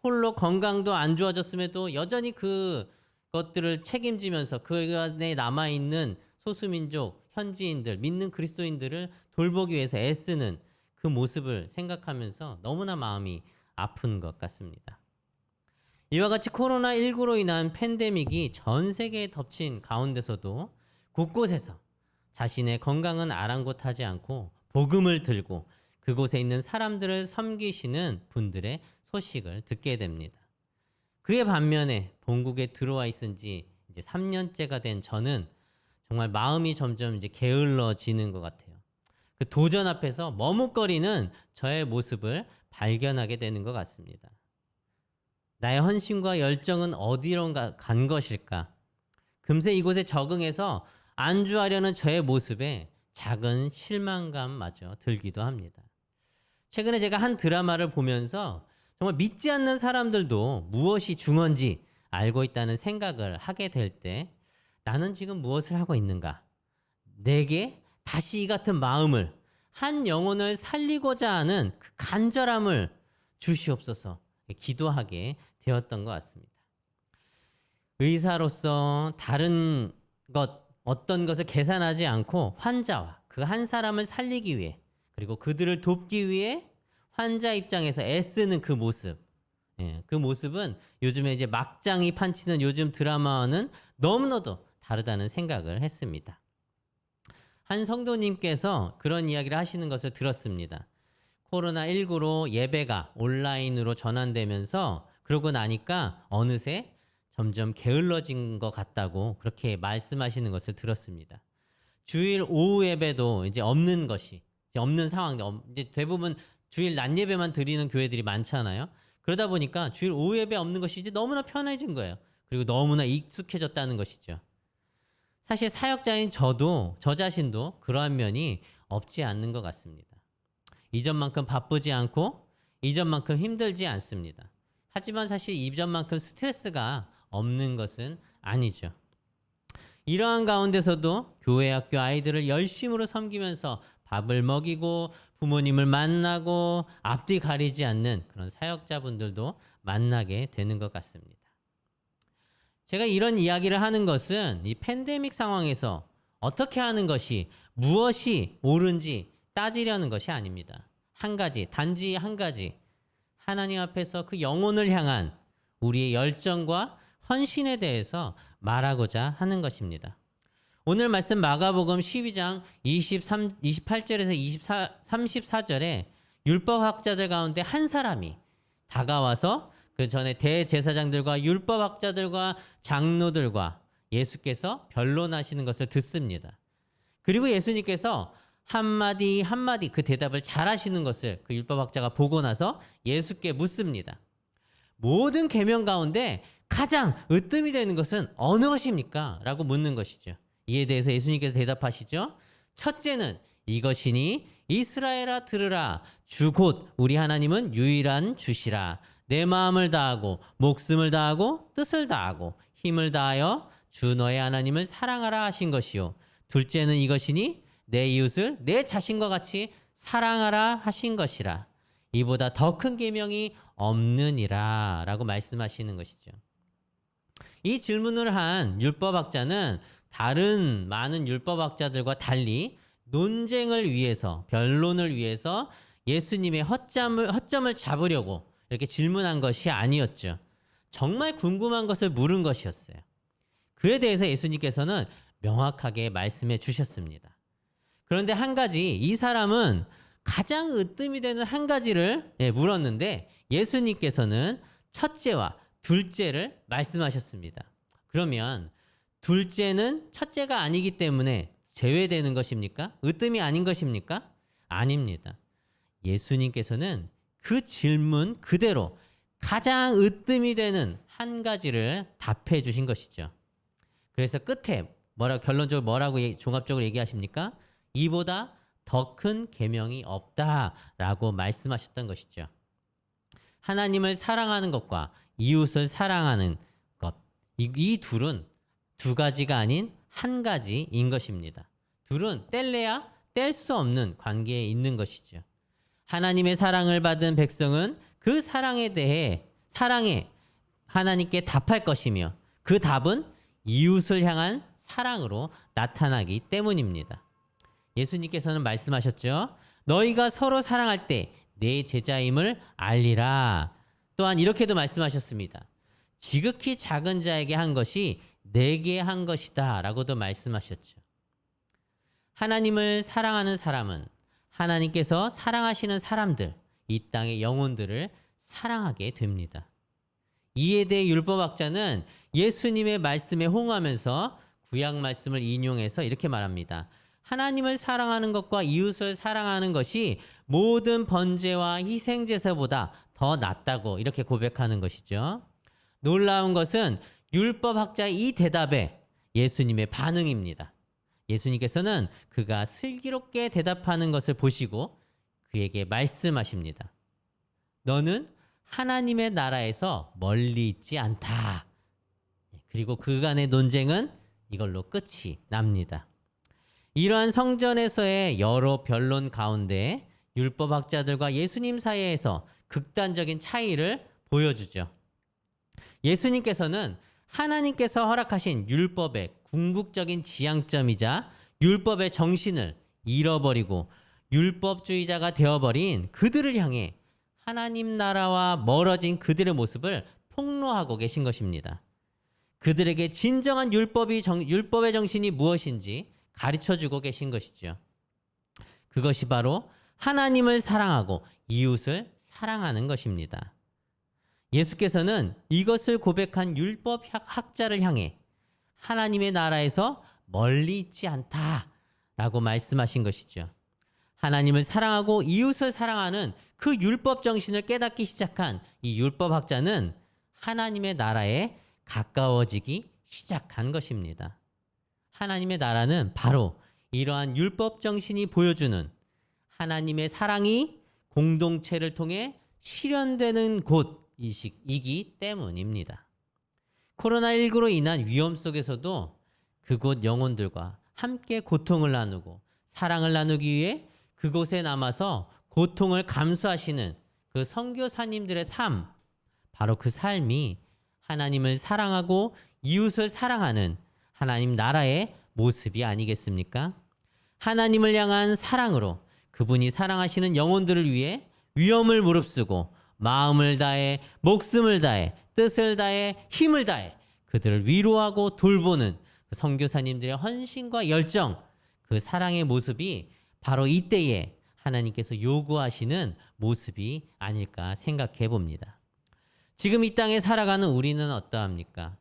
홀로 건강도 안 좋아졌음에도 여전히 그것들을 책임지면서 그 안에 남아있는 소수민족 현지인들 믿는 그리스도인들을 돌보기 위해서 애쓰는 그 모습을 생각하면서 너무나 마음이 아픈 것 같습니다. 이와 같이 코로나19로 인한 팬데믹이 전 세계에 덮친 가운데서도 곳곳에서 자신의 건강은 아랑곳하지 않고 복음을 들고 그곳에 있는 사람들을 섬기시는 분들의 소식을 듣게 됩니다. 그의 반면에 본국에 들어와 있은 지 이제 3년째가 된 저는 정말 마음이 점점 이제 게을러지는 것 같아요. 그 도전 앞에서 머뭇거리는 저의 모습을 발견하게 되는 것 같습니다. 나의 헌신과 열정은 어디로 간 것일까? 금세 이곳에 적응해서 안주하려는 저의 모습에 작은 실망감마저 들기도 합니다. 최근에 제가 한 드라마를 보면서 정말 믿지 않는 사람들도 무엇이 중요한지 알고 있다는 생각을 하게 될 때 나는 지금 무엇을 하고 있는가? 내게 다시 이 같은 마음을 한 영혼을 살리고자 하는 그 간절함을 주시옵소서 기도하게 되었던 것 같습니다. 의사로서 다른 어떤 것을 계산하지 않고 환자와 그 한 사람을 살리기 위해 그리고 그들을 돕기 위해 환자 입장에서 애쓰는 그 모습, 그 모습은 요즘에 이제 막장이 판치는 요즘 드라마와는 너무나도 다르다는 생각을 했습니다. 한 성도님께서 그런 이야기를 하시는 것을 들었습니다. 코로나19로 예배가 온라인으로 전환되면서 그러고 나니까 어느새 점점 게을러진 것 같다고 그렇게 말씀하시는 것을 들었습니다. 주일 오후 예배도 이제 없는 것이 이제 없는 상황인데 이제 대부분 주일 낮 예배만 드리는 교회들이 많잖아요. 그러다 보니까 주일 오후 예배 없는 것이 이제 너무나 편해진 거예요. 그리고 너무나 익숙해졌다는 것이죠. 사실 사역자인 저 자신도 그러한 면이 없지 않는 것 같습니다. 이전만큼 바쁘지 않고 이전만큼 힘들지 않습니다. 하지만 사실 이전만큼 스트레스가 없는 것은 아니죠. 이러한 가운데서도 교회 학교 아이들을 열심으로 섬기면서 밥을 먹이고 부모님을 만나고 앞뒤 가리지 않는 그런 사역자분들도 만나게 되는 것 같습니다. 제가 이런 이야기를 하는 것은 이 팬데믹 상황에서 어떻게 하는 것이 무엇이 옳은지 따지려는 것이 아닙니다. 단지 한 가지 하나님 앞에서 그 영혼을 향한 우리의 열정과 헌신에 대해서 말하고자 하는 것입니다. 오늘 말씀 마가복음 12장 28절에서 34절에 율법학자들 가운데 한 사람이 다가와서 그 전에 대제사장들과 율법학자들과 장로들과 예수께서 변론하시는 것을 듣습니다. 그리고 예수님께서 한마디 한마디 그 대답을 잘하시는 것을 그 율법학자가 보고 나서 예수께 묻습니다. 모든 계명 가운데 가장 으뜸이 되는 것은 어느 것입니까? 라고 묻는 것이죠. 이에 대해서 예수님께서 대답하시죠. 첫째는 이것이니 이스라엘아 들으라. 주 곧 우리 하나님은 유일한 주시라. 내 마음을 다하고 목숨을 다하고 뜻을 다하고 힘을 다하여 주 너의 하나님을 사랑하라 하신 것이요. 둘째는 이것이니 내 이웃을 내 자신과 같이 사랑하라 하신 것이라. 이보다 더 큰 계명이 없느니라 라고 말씀하시는 것이죠. 이 질문을 한 율법학자는 다른 많은 율법학자들과 달리 논쟁을 위해서 변론을 위해서 예수님의 허점을 잡으려고 이렇게 질문한 것이 아니었죠. 정말 궁금한 것을 물은 것이었어요. 그에 대해서 예수님께서는 명확하게 말씀해 주셨습니다. 그런데 한 가지 이 사람은 가장 으뜸이 되는 한 가지를 물었는데 예수님께서는 첫째와 둘째를 말씀하셨습니다. 그러면 둘째는 첫째가 아니기 때문에 제외되는 것입니까? 으뜸이 아닌 것입니까? 아닙니다. 예수님께서는 그 질문 그대로 가장 으뜸이 되는 한 가지를 답해 주신 것이죠. 그래서 끝에 결론적으로 뭐라고 종합적으로 얘기하십니까? 이보다 더 큰 계명이 없다라고 말씀하셨던 것이죠. 하나님을 사랑하는 것과 이웃을 사랑하는 것, 이 둘은 두 가지가 아닌 한 가지인 것입니다. 둘은 뗄래야 뗄 수 없는 관계에 있는 것이죠. 하나님의 사랑을 받은 백성은 그 사랑에 하나님께 답할 것이며 그 답은 이웃을 향한 사랑으로 나타나기 때문입니다. 예수님께서는 말씀하셨죠. 너희가 서로 사랑할 때 내 제자임을 알리라. 또한 이렇게도 말씀하셨습니다. 지극히 작은 자에게 한 것이 내게 한 것이다 라고도 말씀하셨죠. 하나님을 사랑하는 사람은 하나님께서 사랑하시는 사람들, 이 땅의 영혼들을 사랑하게 됩니다. 이에 대해 율법학자는 예수님의 말씀에 호응하면서 구약 말씀을 인용해서 이렇게 말합니다. 하나님을 사랑하는 것과 이웃을 사랑하는 것이 모든 번제와 희생제사보다 더 낫다고 이렇게 고백하는 것이죠. 놀라운 것은 율법학자의 이 대답에 예수님의 반응입니다. 예수님께서는 그가 슬기롭게 대답하는 것을 보시고 그에게 말씀하십니다. 너는 하나님의 나라에서 멀리 있지 않다. 그리고 그간의 논쟁은 이걸로 끝이 납니다. 이러한 성전에서의 여러 변론 가운데 율법학자들과 예수님 사이에서 극단적인 차이를 보여주죠. 예수님께서는 하나님께서 허락하신 율법의 궁극적인 지향점이자 율법의 정신을 잃어버리고 율법주의자가 되어버린 그들을 향해 하나님 나라와 멀어진 그들의 모습을 폭로하고 계신 것입니다. 그들에게 진정한 율법의 정신이 무엇인지 가르쳐주고 계신 것이죠. 그것이 바로 하나님을 사랑하고 이웃을 사랑하는 것입니다. 예수께서는 이것을 고백한 율법학자를 향해 하나님의 나라에서 멀리 있지 않다라고 말씀하신 것이죠. 하나님을 사랑하고 이웃을 사랑하는 그 율법 정신을 깨닫기 시작한 이 율법학자는 하나님의 나라에 가까워지기 시작한 것입니다. 하나님의 나라는 바로 이러한 율법 정신이 보여주는 하나님의 사랑이 공동체를 통해 실현되는 곳이기 때문입니다. 코로나19로 인한 위험 속에서도 그곳 영혼들과 함께 고통을 나누고 사랑을 나누기 위해 그곳에 남아서 고통을 감수하시는 그 선교사님들의 삶, 바로 그 삶이 하나님을 사랑하고 이웃을 사랑하는 하나님 나라의 모습이 아니겠습니까? 하나님을 향한 사랑으로 그분이 사랑하시는 영혼들을 위해 위험을 무릅쓰고 마음을 다해 목숨을 다해 뜻을 다해 힘을 다해 그들을 위로하고 돌보는 그 선교사님들의 헌신과 열정, 그 사랑의 모습이 바로 이때에 하나님께서 요구하시는 모습이 아닐까 생각해 봅니다. 지금 이 땅에 살아가는 우리는 어떠합니까?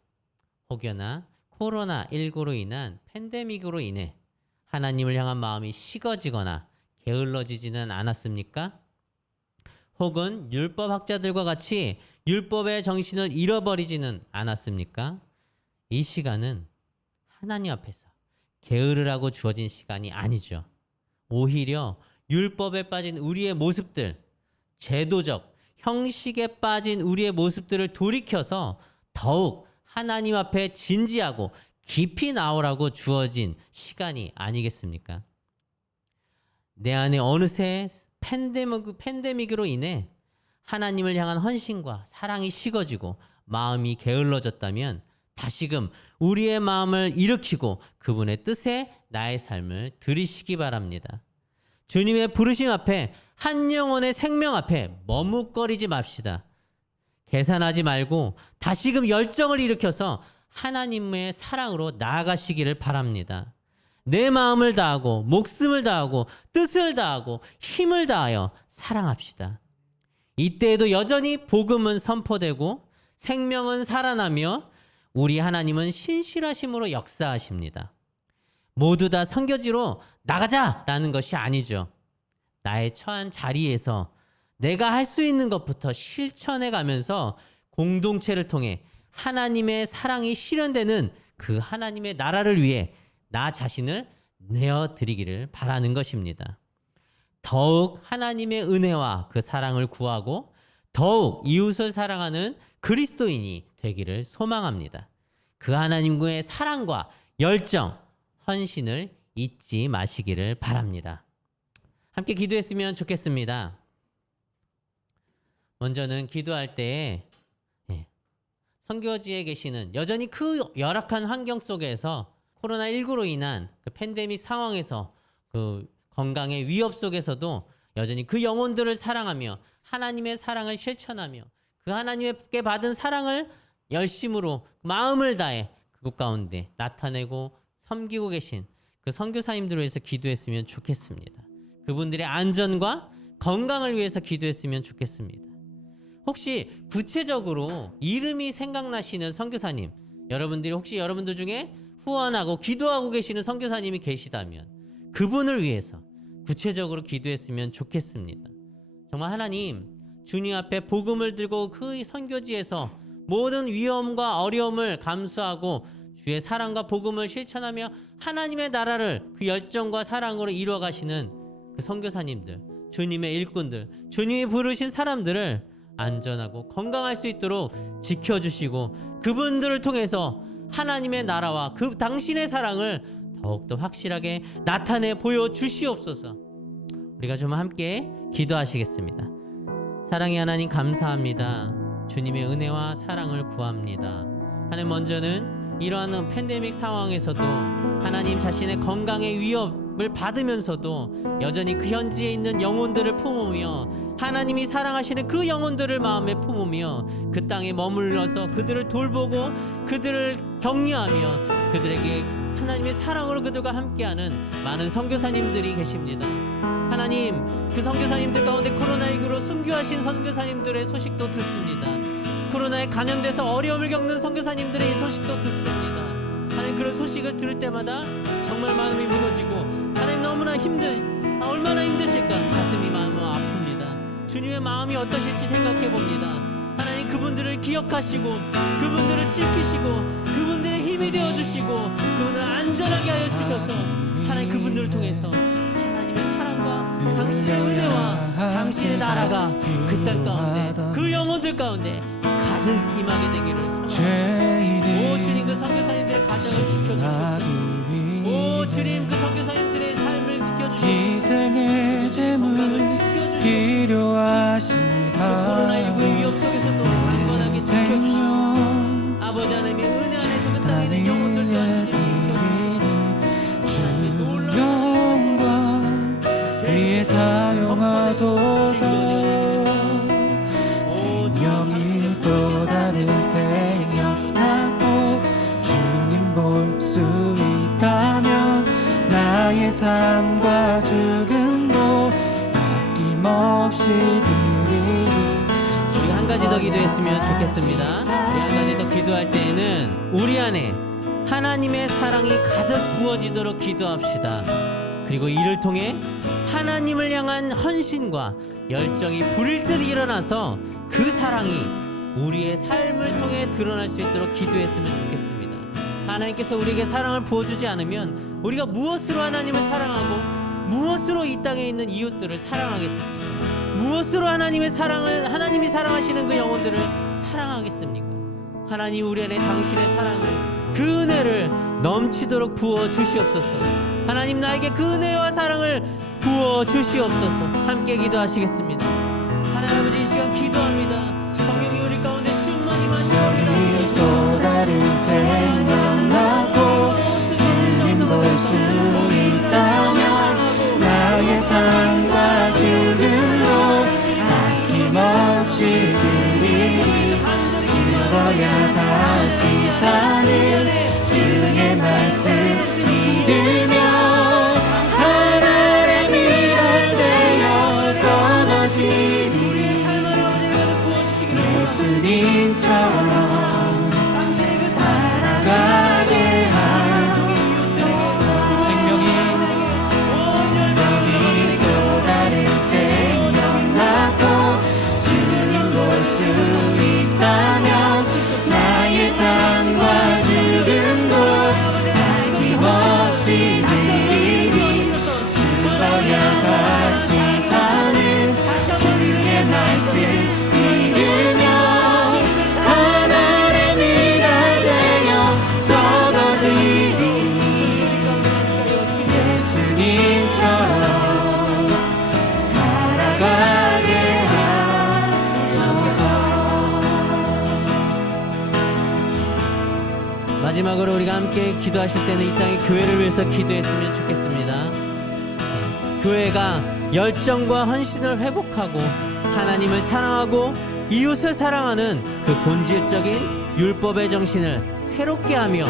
혹여나 코로나19로 인한 팬데믹으로 인해 하나님을 향한 마음이 식어지거나 게을러지지는 않았습니까? 혹은 율법학자들과 같이 율법의 정신을 잃어버리지는 않았습니까? 이 시간은 하나님 앞에서 게으르라고 주어진 시간이 아니죠. 오히려 율법에 빠진 우리의 모습들, 제도적, 형식에 빠진 우리의 모습들을 돌이켜서 더욱 하나님 앞에 진지하고 깊이 나오라고 주어진 시간이 아니겠습니까? 내 안에 어느새 팬데믹으로 인해 하나님을 향한 헌신과 사랑이 식어지고 마음이 게을러졌다면 다시금 우리의 마음을 일으키고 그분의 뜻에 나의 삶을 들이시기 바랍니다. 주님의 부르심 앞에 한 영혼의 생명 앞에 머뭇거리지 맙시다. 계산하지 말고 다시금 열정을 일으켜서 하나님의 사랑으로 나아가시기를 바랍니다. 내 마음을 다하고 목숨을 다하고 뜻을 다하고 힘을 다하여 사랑합시다. 이때에도 여전히 복음은 선포되고 생명은 살아나며 우리 하나님은 신실하심으로 역사하십니다. 모두 다 선교지로 나가자라는 것이 아니죠. 나의 처한 자리에서 내가 할 수 있는 것부터 실천해 가면서 공동체를 통해 하나님의 사랑이 실현되는 그 하나님의 나라를 위해 나 자신을 내어드리기를 바라는 것입니다. 더욱 하나님의 은혜와 그 사랑을 구하고 더욱 이웃을 사랑하는 그리스도인이 되기를 소망합니다. 그 하나님과의 사랑과 열정, 헌신을 잊지 마시기를 바랍니다. 함께 기도했으면 좋겠습니다. 먼저는 기도할 때에 선교지에 계시는 여전히 그 열악한 환경 속에서 코로나19로 인한 그 팬데믹 상황에서 그 건강의 위협 속에서도 여전히 그 영혼들을 사랑하며 하나님의 사랑을 실천하며 그 하나님께 받은 사랑을 열심으로 마음을 다해 그곳 가운데 나타내고 섬기고 계신 그 선교사님들을 위해서 기도했으면 좋겠습니다. 그분들의 안전과 건강을 위해서 기도했으면 좋겠습니다. 혹시 구체적으로 이름이 생각나시는 선교사님, 여러분들이 혹시 여러분들 중에 후원하고 기도하고 계시는 선교사님이 계시다면 그분을 위해서 구체적으로 기도했으면 좋겠습니다. 정말 하나님, 주님 앞에 복음을 들고 그 선교지에서 모든 위험과 어려움을 감수하고 주의 사랑과 복음을 실천하며 하나님의 나라를 그 열정과 사랑으로 이루어 가시는 그 선교사님들, 주님의 일꾼들, 주님이 부르신 사람들을 안전하고 건강할 수 있도록 지켜주시고 그분들을 통해서 하나님의 나라와 그 당신의 사랑을 더욱더 확실하게 나타내 보여주시옵소서. 우리가 좀 함께 기도하시겠습니다. 사랑의 하나님 감사합니다. 주님의 은혜와 사랑을 구합니다. 하나님, 먼저는 이러한 팬데믹 상황에서도 하나님 자신의 건강의 위협을 받으면서도 여전히 그 현지에 있는 영혼들을 품으며 하나님이 사랑하시는 그 영혼들을 마음에 품으며 그 땅에 머물러서 그들을 돌보고 그들을 격려하며 그들에게 하나님의 사랑으로 그들과 함께하는 많은 선교사님들이 계십니다. 하나님, 그 선교사님들 가운데 코로나19로 순교하신 선교사님들의 소식도 듣습니다. 코로나에 감염돼서 어려움을 겪는 선교사님들의 소식도 듣습니다. 하나님, 그런 소식을 들을 때마다 정말 마음이 무너지고 하나님 너무나 얼마나 힘드실까 가슴이 마음이 아픕니다. 주님의 마음이 어떠실지 생각해 봅니다. 하나님, 그분들을 기억하시고 그분들을 지키시고 그분들의 힘이 되어주시고 그분들을 안전하게 하여 주셔서 하나님, 그분들을 통해서 하나님의 사랑과 당신의 은혜와 당신의 나라가 그 땅 가운데 그 영혼들 가운데 가득 임하게 되기를 소망합니다. 오 주님, 그 선교사님들의 가정을 지켜주시옵소서. 오 주님, 그 선교사님들의 삶을 지켜주시옵소서. 희생의 제물 필요하시다. 코로나19의 위협 속에서도 강건하게 지켜주시고 아버지 하나님의 은혜 안에서 그 땅에 있는 영혼들 또한 지켜주시고 주 영광 위에 사용하소서. 생명이 또 다른 생명 낳고 주님 볼 수 있다면 나의 삶과 죽음도 아낌없이 드리리. 우리 한 가지 더 기도했으면 좋겠습니다. 우리 한 가지 더 기도할 때에는 우리 안에 하나님의 사랑이 가득 부어지도록 기도합시다. 그리고 이를 통해 하나님을 향한 헌신과 열정이 불일 듯 일어나서 그 사랑이 우리의 삶을 통해 드러날 수 있도록 기도했으면 좋겠습니다. 하나님께서 우리에게 사랑을 부어주지 않으면 우리가 무엇으로 하나님을 사랑하고 무엇으로 이 땅에 있는 이웃들을 사랑하겠습니까? 무엇으로 하나님이 사랑하시는 그 영혼들을 사랑하겠습니까? 하나님, 우리 안에 당신의 사랑을, 그 은혜를 넘치도록 부어 주시옵소서. 하나님, 나에게 그 은혜와 사랑을 부어 주시옵소서. 함께 기도하시겠습니다. 하나님 아버지, 이 시간 기도합니다. 성령이 우리 가운데 충만히 마시옵소서. 또 다른 생명 낳고 주님 볼 수 있다면 나의 삶과 죽음도 아낌없이 드리리. 죽어야 다시 사는 주의 말씀 믿으며 하늘의 미랄 되어서 너지리. 예수님처럼 마지막으로 우리가 함께 기도하실 때는 이 땅의 교회를 위해서 기도했으면 좋겠습니다. 네, 교회가 열정과 헌신을 회복하고 하나님을 사랑하고 이웃을 사랑하는 그 본질적인 율법의 정신을 새롭게 하며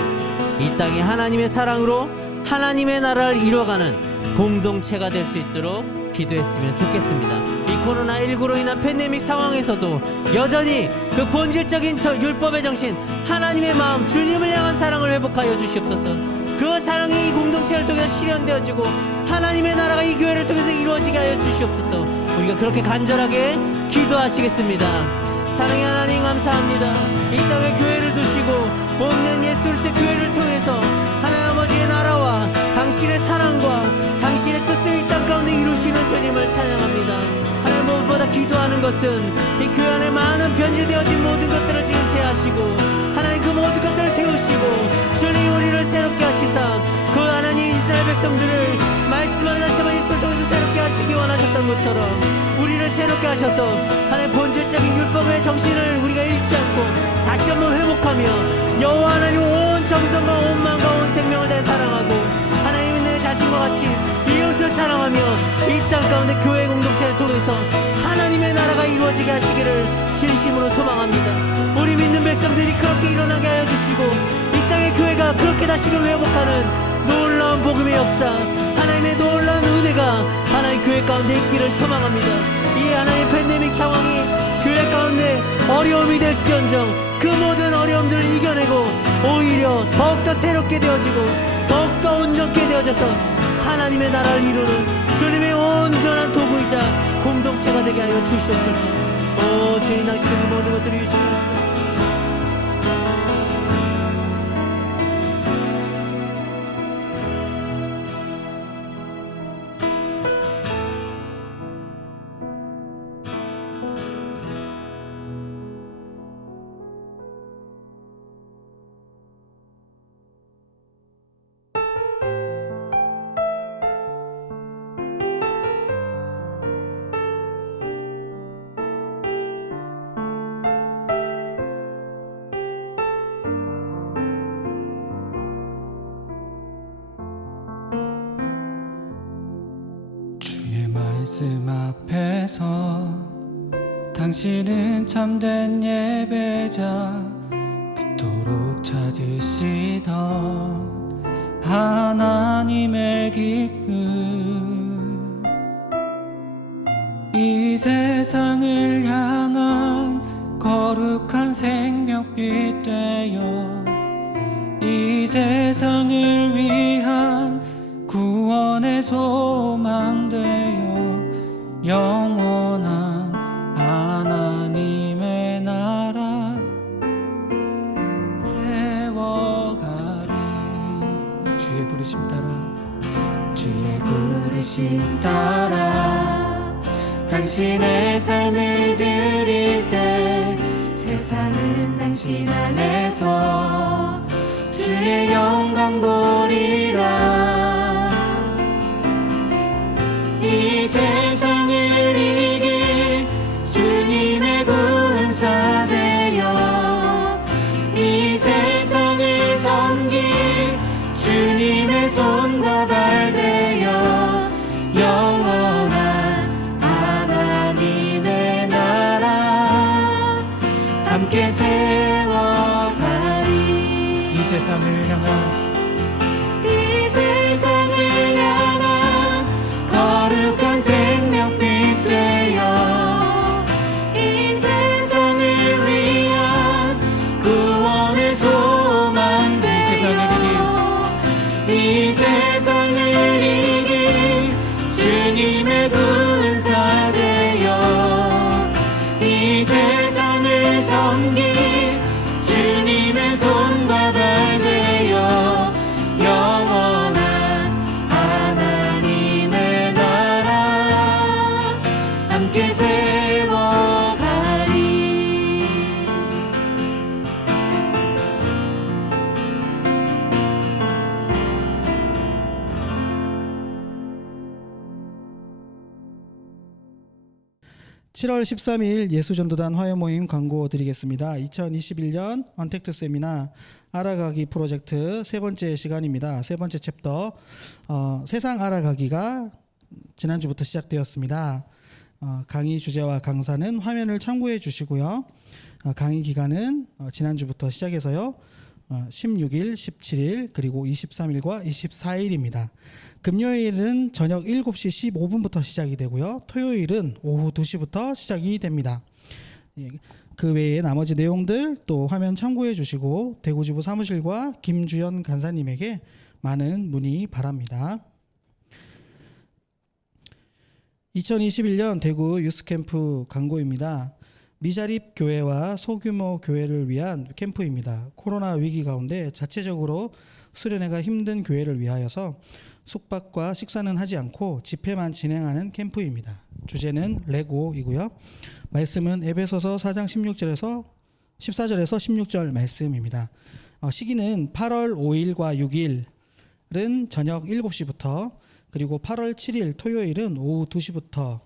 이 땅에 하나님의 사랑으로 하나님의 나라를 이뤄가는 공동체가 될 수 있도록 기도했으면 좋겠습니다. 이 코로나19로 인한 팬데믹 상황에서도 여전히 그 본질적인 저 율법의 정신, 하나님의 마음, 주님을 향한 사랑을 회복하여 주시옵소서. 그 사랑이 이 공동체를 통해서 실현되어지고 하나님의 나라가 이 교회를 통해서 이루어지게 하여 주시옵소서. 우리가 그렇게 간절하게 기도하시겠습니다. 사랑의 하나님 감사합니다. 이 땅에 교회를 두시고 없는 예수 그리스도의 교회를 통해서 하나님 아버지의 나라와 당신의 사랑과 당신의 뜻을 이 땅 가운데 이루시는 주님을 찬양합니다. 하나님 무엇보다 기도하는 것은 이 교회 안에 많은 변질되어진 모든 것들을 지금 제하시고 하나님 그 모든 것들을 태우시고 주님 우리를 새롭게 하시사 그 하나님 이스라엘 백성들을 말씀하는 다시 한번 예수를 통해서 새롭게 하시기 원하셨던 것처럼 우리를 새롭게 하셔서 하나님 본질적인 율법의 정신을 우리가 잃지 않고 다시 한번 회복하며 여호와 하나님 온 정성과 온 마음과 온 생명을 다해 사랑하고 하나님이 내 자신과 같이 이웃을 사랑하며 이 땅 가운데 교회 공동체를 통해서 하나님의 나라가 이루어지게 하시기를 진심으로 소망합니다. 우리 믿는 백성들이 그렇게 일어나게 하여 주시고 이 땅의 교회가 그렇게 다시금 회복하는 놀라운 복음의 역사, 하나님의 놀라운 은혜가 하나님 교회 가운데 있기를 소망합니다. 이 하나님의 팬데믹 상황이 교회 가운데 어려움이 될지언정 그 모든 어려움들을 이겨내고 오히려 더욱더 새롭게 되어지고 더욱더 온전케 되어져서 하나님의 나라를 이루는 주님의 온전한 도구이자 공동체가 되게 하여 주시옵소서. 오 주님 당신의 그 모든 것들을 유심하시고 말씀 앞에서 당신은 참된 예배자 그토록 찾으시던 하나님의 기쁨 이 세상을 향한 거룩한 생명빛 되어 이 세상을 위한 구원의 소망 되어 영원한 하나님의 나라 세워가리. 주의 부르심 따라 주의 부르심 따라 당신의 삶을 드릴 때 세상은 당신 안에서 주의 영광 보리라. 이 세상을 이길 주님의 군사 되어 이 세상을 섬길 주님의 손과 발 되어 영원한 하나님의 나라 함께 세워가리. 이 세상을 향한 거룩한 생명빛 되어 이 세상을 위한 구원의 소망 되어 이 세상을 이길 주님의 군사 되어 이 세상을 섬길 주님의 손과 발 되어 영원한 함께 세워가리. 7월 13일 예수전도단 화요모임 광고 드리겠습니다. 2021년 언택트 세미나 알아가기 프로젝트 세 번째 시간입니다. 세 번째 챕터 세상 알아가기가 지난주부터 시작되었습니다. 강의 주제와 강사는 화면을 참고해 주시고요. 강의 기간은 지난주부터 시작해서요. 16일, 17일, 그리고 23일과 24일입니다. 금요일은 저녁 7시 15분부터 시작이 되고요. 토요일은 오후 2시부터 시작이 됩니다. 그 외에 나머지 내용들 또 화면 참고해 주시고 대구지부 사무실과 김주연 간사님에게 많은 문의 바랍니다. 2021년 대구 유스캠프 광고입니다. 미자립 교회와 소규모 교회를 위한 캠프입니다. 코로나 위기 가운데 자체적으로 수련회가 힘든 교회를 위하여서 숙박과 식사는 하지 않고 집회만 진행하는 캠프입니다. 주제는 레고이고요. 말씀은 에베소서 4장 16절에서 16절 말씀입니다. 시기는 8월 5일과 6일은 저녁 7시부터 그리고 8월 7일 토요일은 오후 2시부터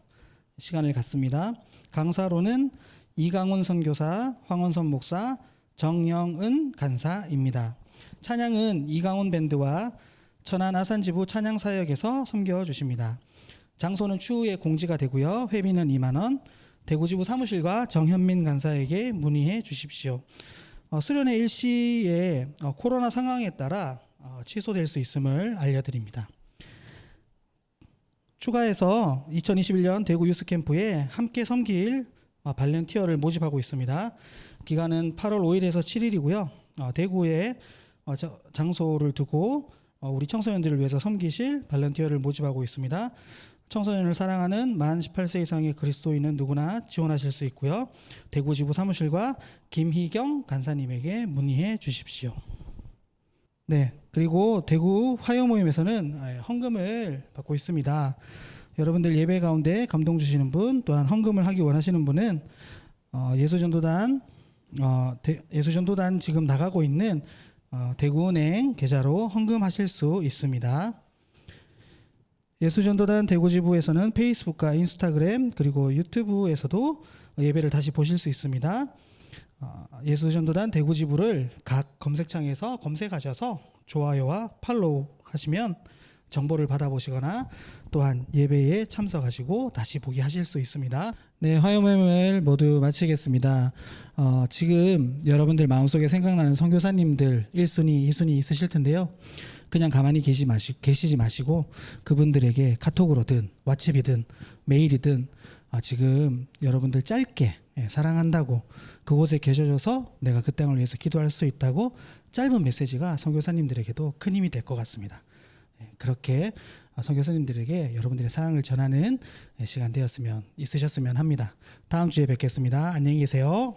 시간을 갖습니다. 강사로는 이강훈 선교사, 황원선 목사, 정영은 간사입니다. 찬양은 이강훈 밴드와 천안 아산지부 찬양사역에서 섬겨주십니다. 장소는 추후에 공지가 되고요. 회비는 2만 원, 대구지부 사무실과 정현민 간사에게 문의해 주십시오. 수련회 일시에 코로나 상황에 따라 취소될 수 있음을 알려드립니다. 추가해서 2021년 대구 유스캠프에 함께 섬길 발렌티어를 모집하고 있습니다. 기간은 8월 5일에서 7일이고요. 대구에 장소를 두고 우리 청소년들을 위해서 섬기실 발렌티어를 모집하고 있습니다. 청소년을 사랑하는 만 18세 이상의 그리스도인은 누구나 지원하실 수 있고요. 대구지부 사무실과 김희경 간사님에게 문의해 주십시오. 네, 그리고 대구 화요모임에서는 헌금을 받고 있습니다. 여러분들 예배 가운데 감동 주시는 분 또한 헌금을 하기 원하시는 분은 예수전도단 지금 나가고 있는 대구은행 계좌로 헌금하실 수 있습니다. 예수전도단 대구지부에서는 페이스북과 인스타그램 그리고 유튜브에서도 예배를 다시 보실 수 있습니다. 예수전도단 대구지부를 각 검색창에서 검색하셔서 좋아요와 팔로우 하시면 정보를 받아보시거나 또한 예배에 참석하시고 다시 보기 하실 수 있습니다. 네, 화요모임을 모두 마치겠습니다. 지금 여러분들 마음속에 생각나는 선교사님들 1순위, 2순위 있으실 텐데요. 그냥 가만히 계시지 마시고 그분들에게 카톡으로든 왓츠앱이든 메일이든 지금 여러분들 짧게 사랑한다고 그곳에 계셔줘서 내가 그 땅을 위해서 기도할 수 있다고 짧은 메시지가 선교사님들에게도 큰 힘이 될 것 같습니다. 그렇게 선교사님들에게 여러분들의 사랑을 전하는 시간 있으셨으면 합니다. 다음 주에 뵙겠습니다. 안녕히 계세요.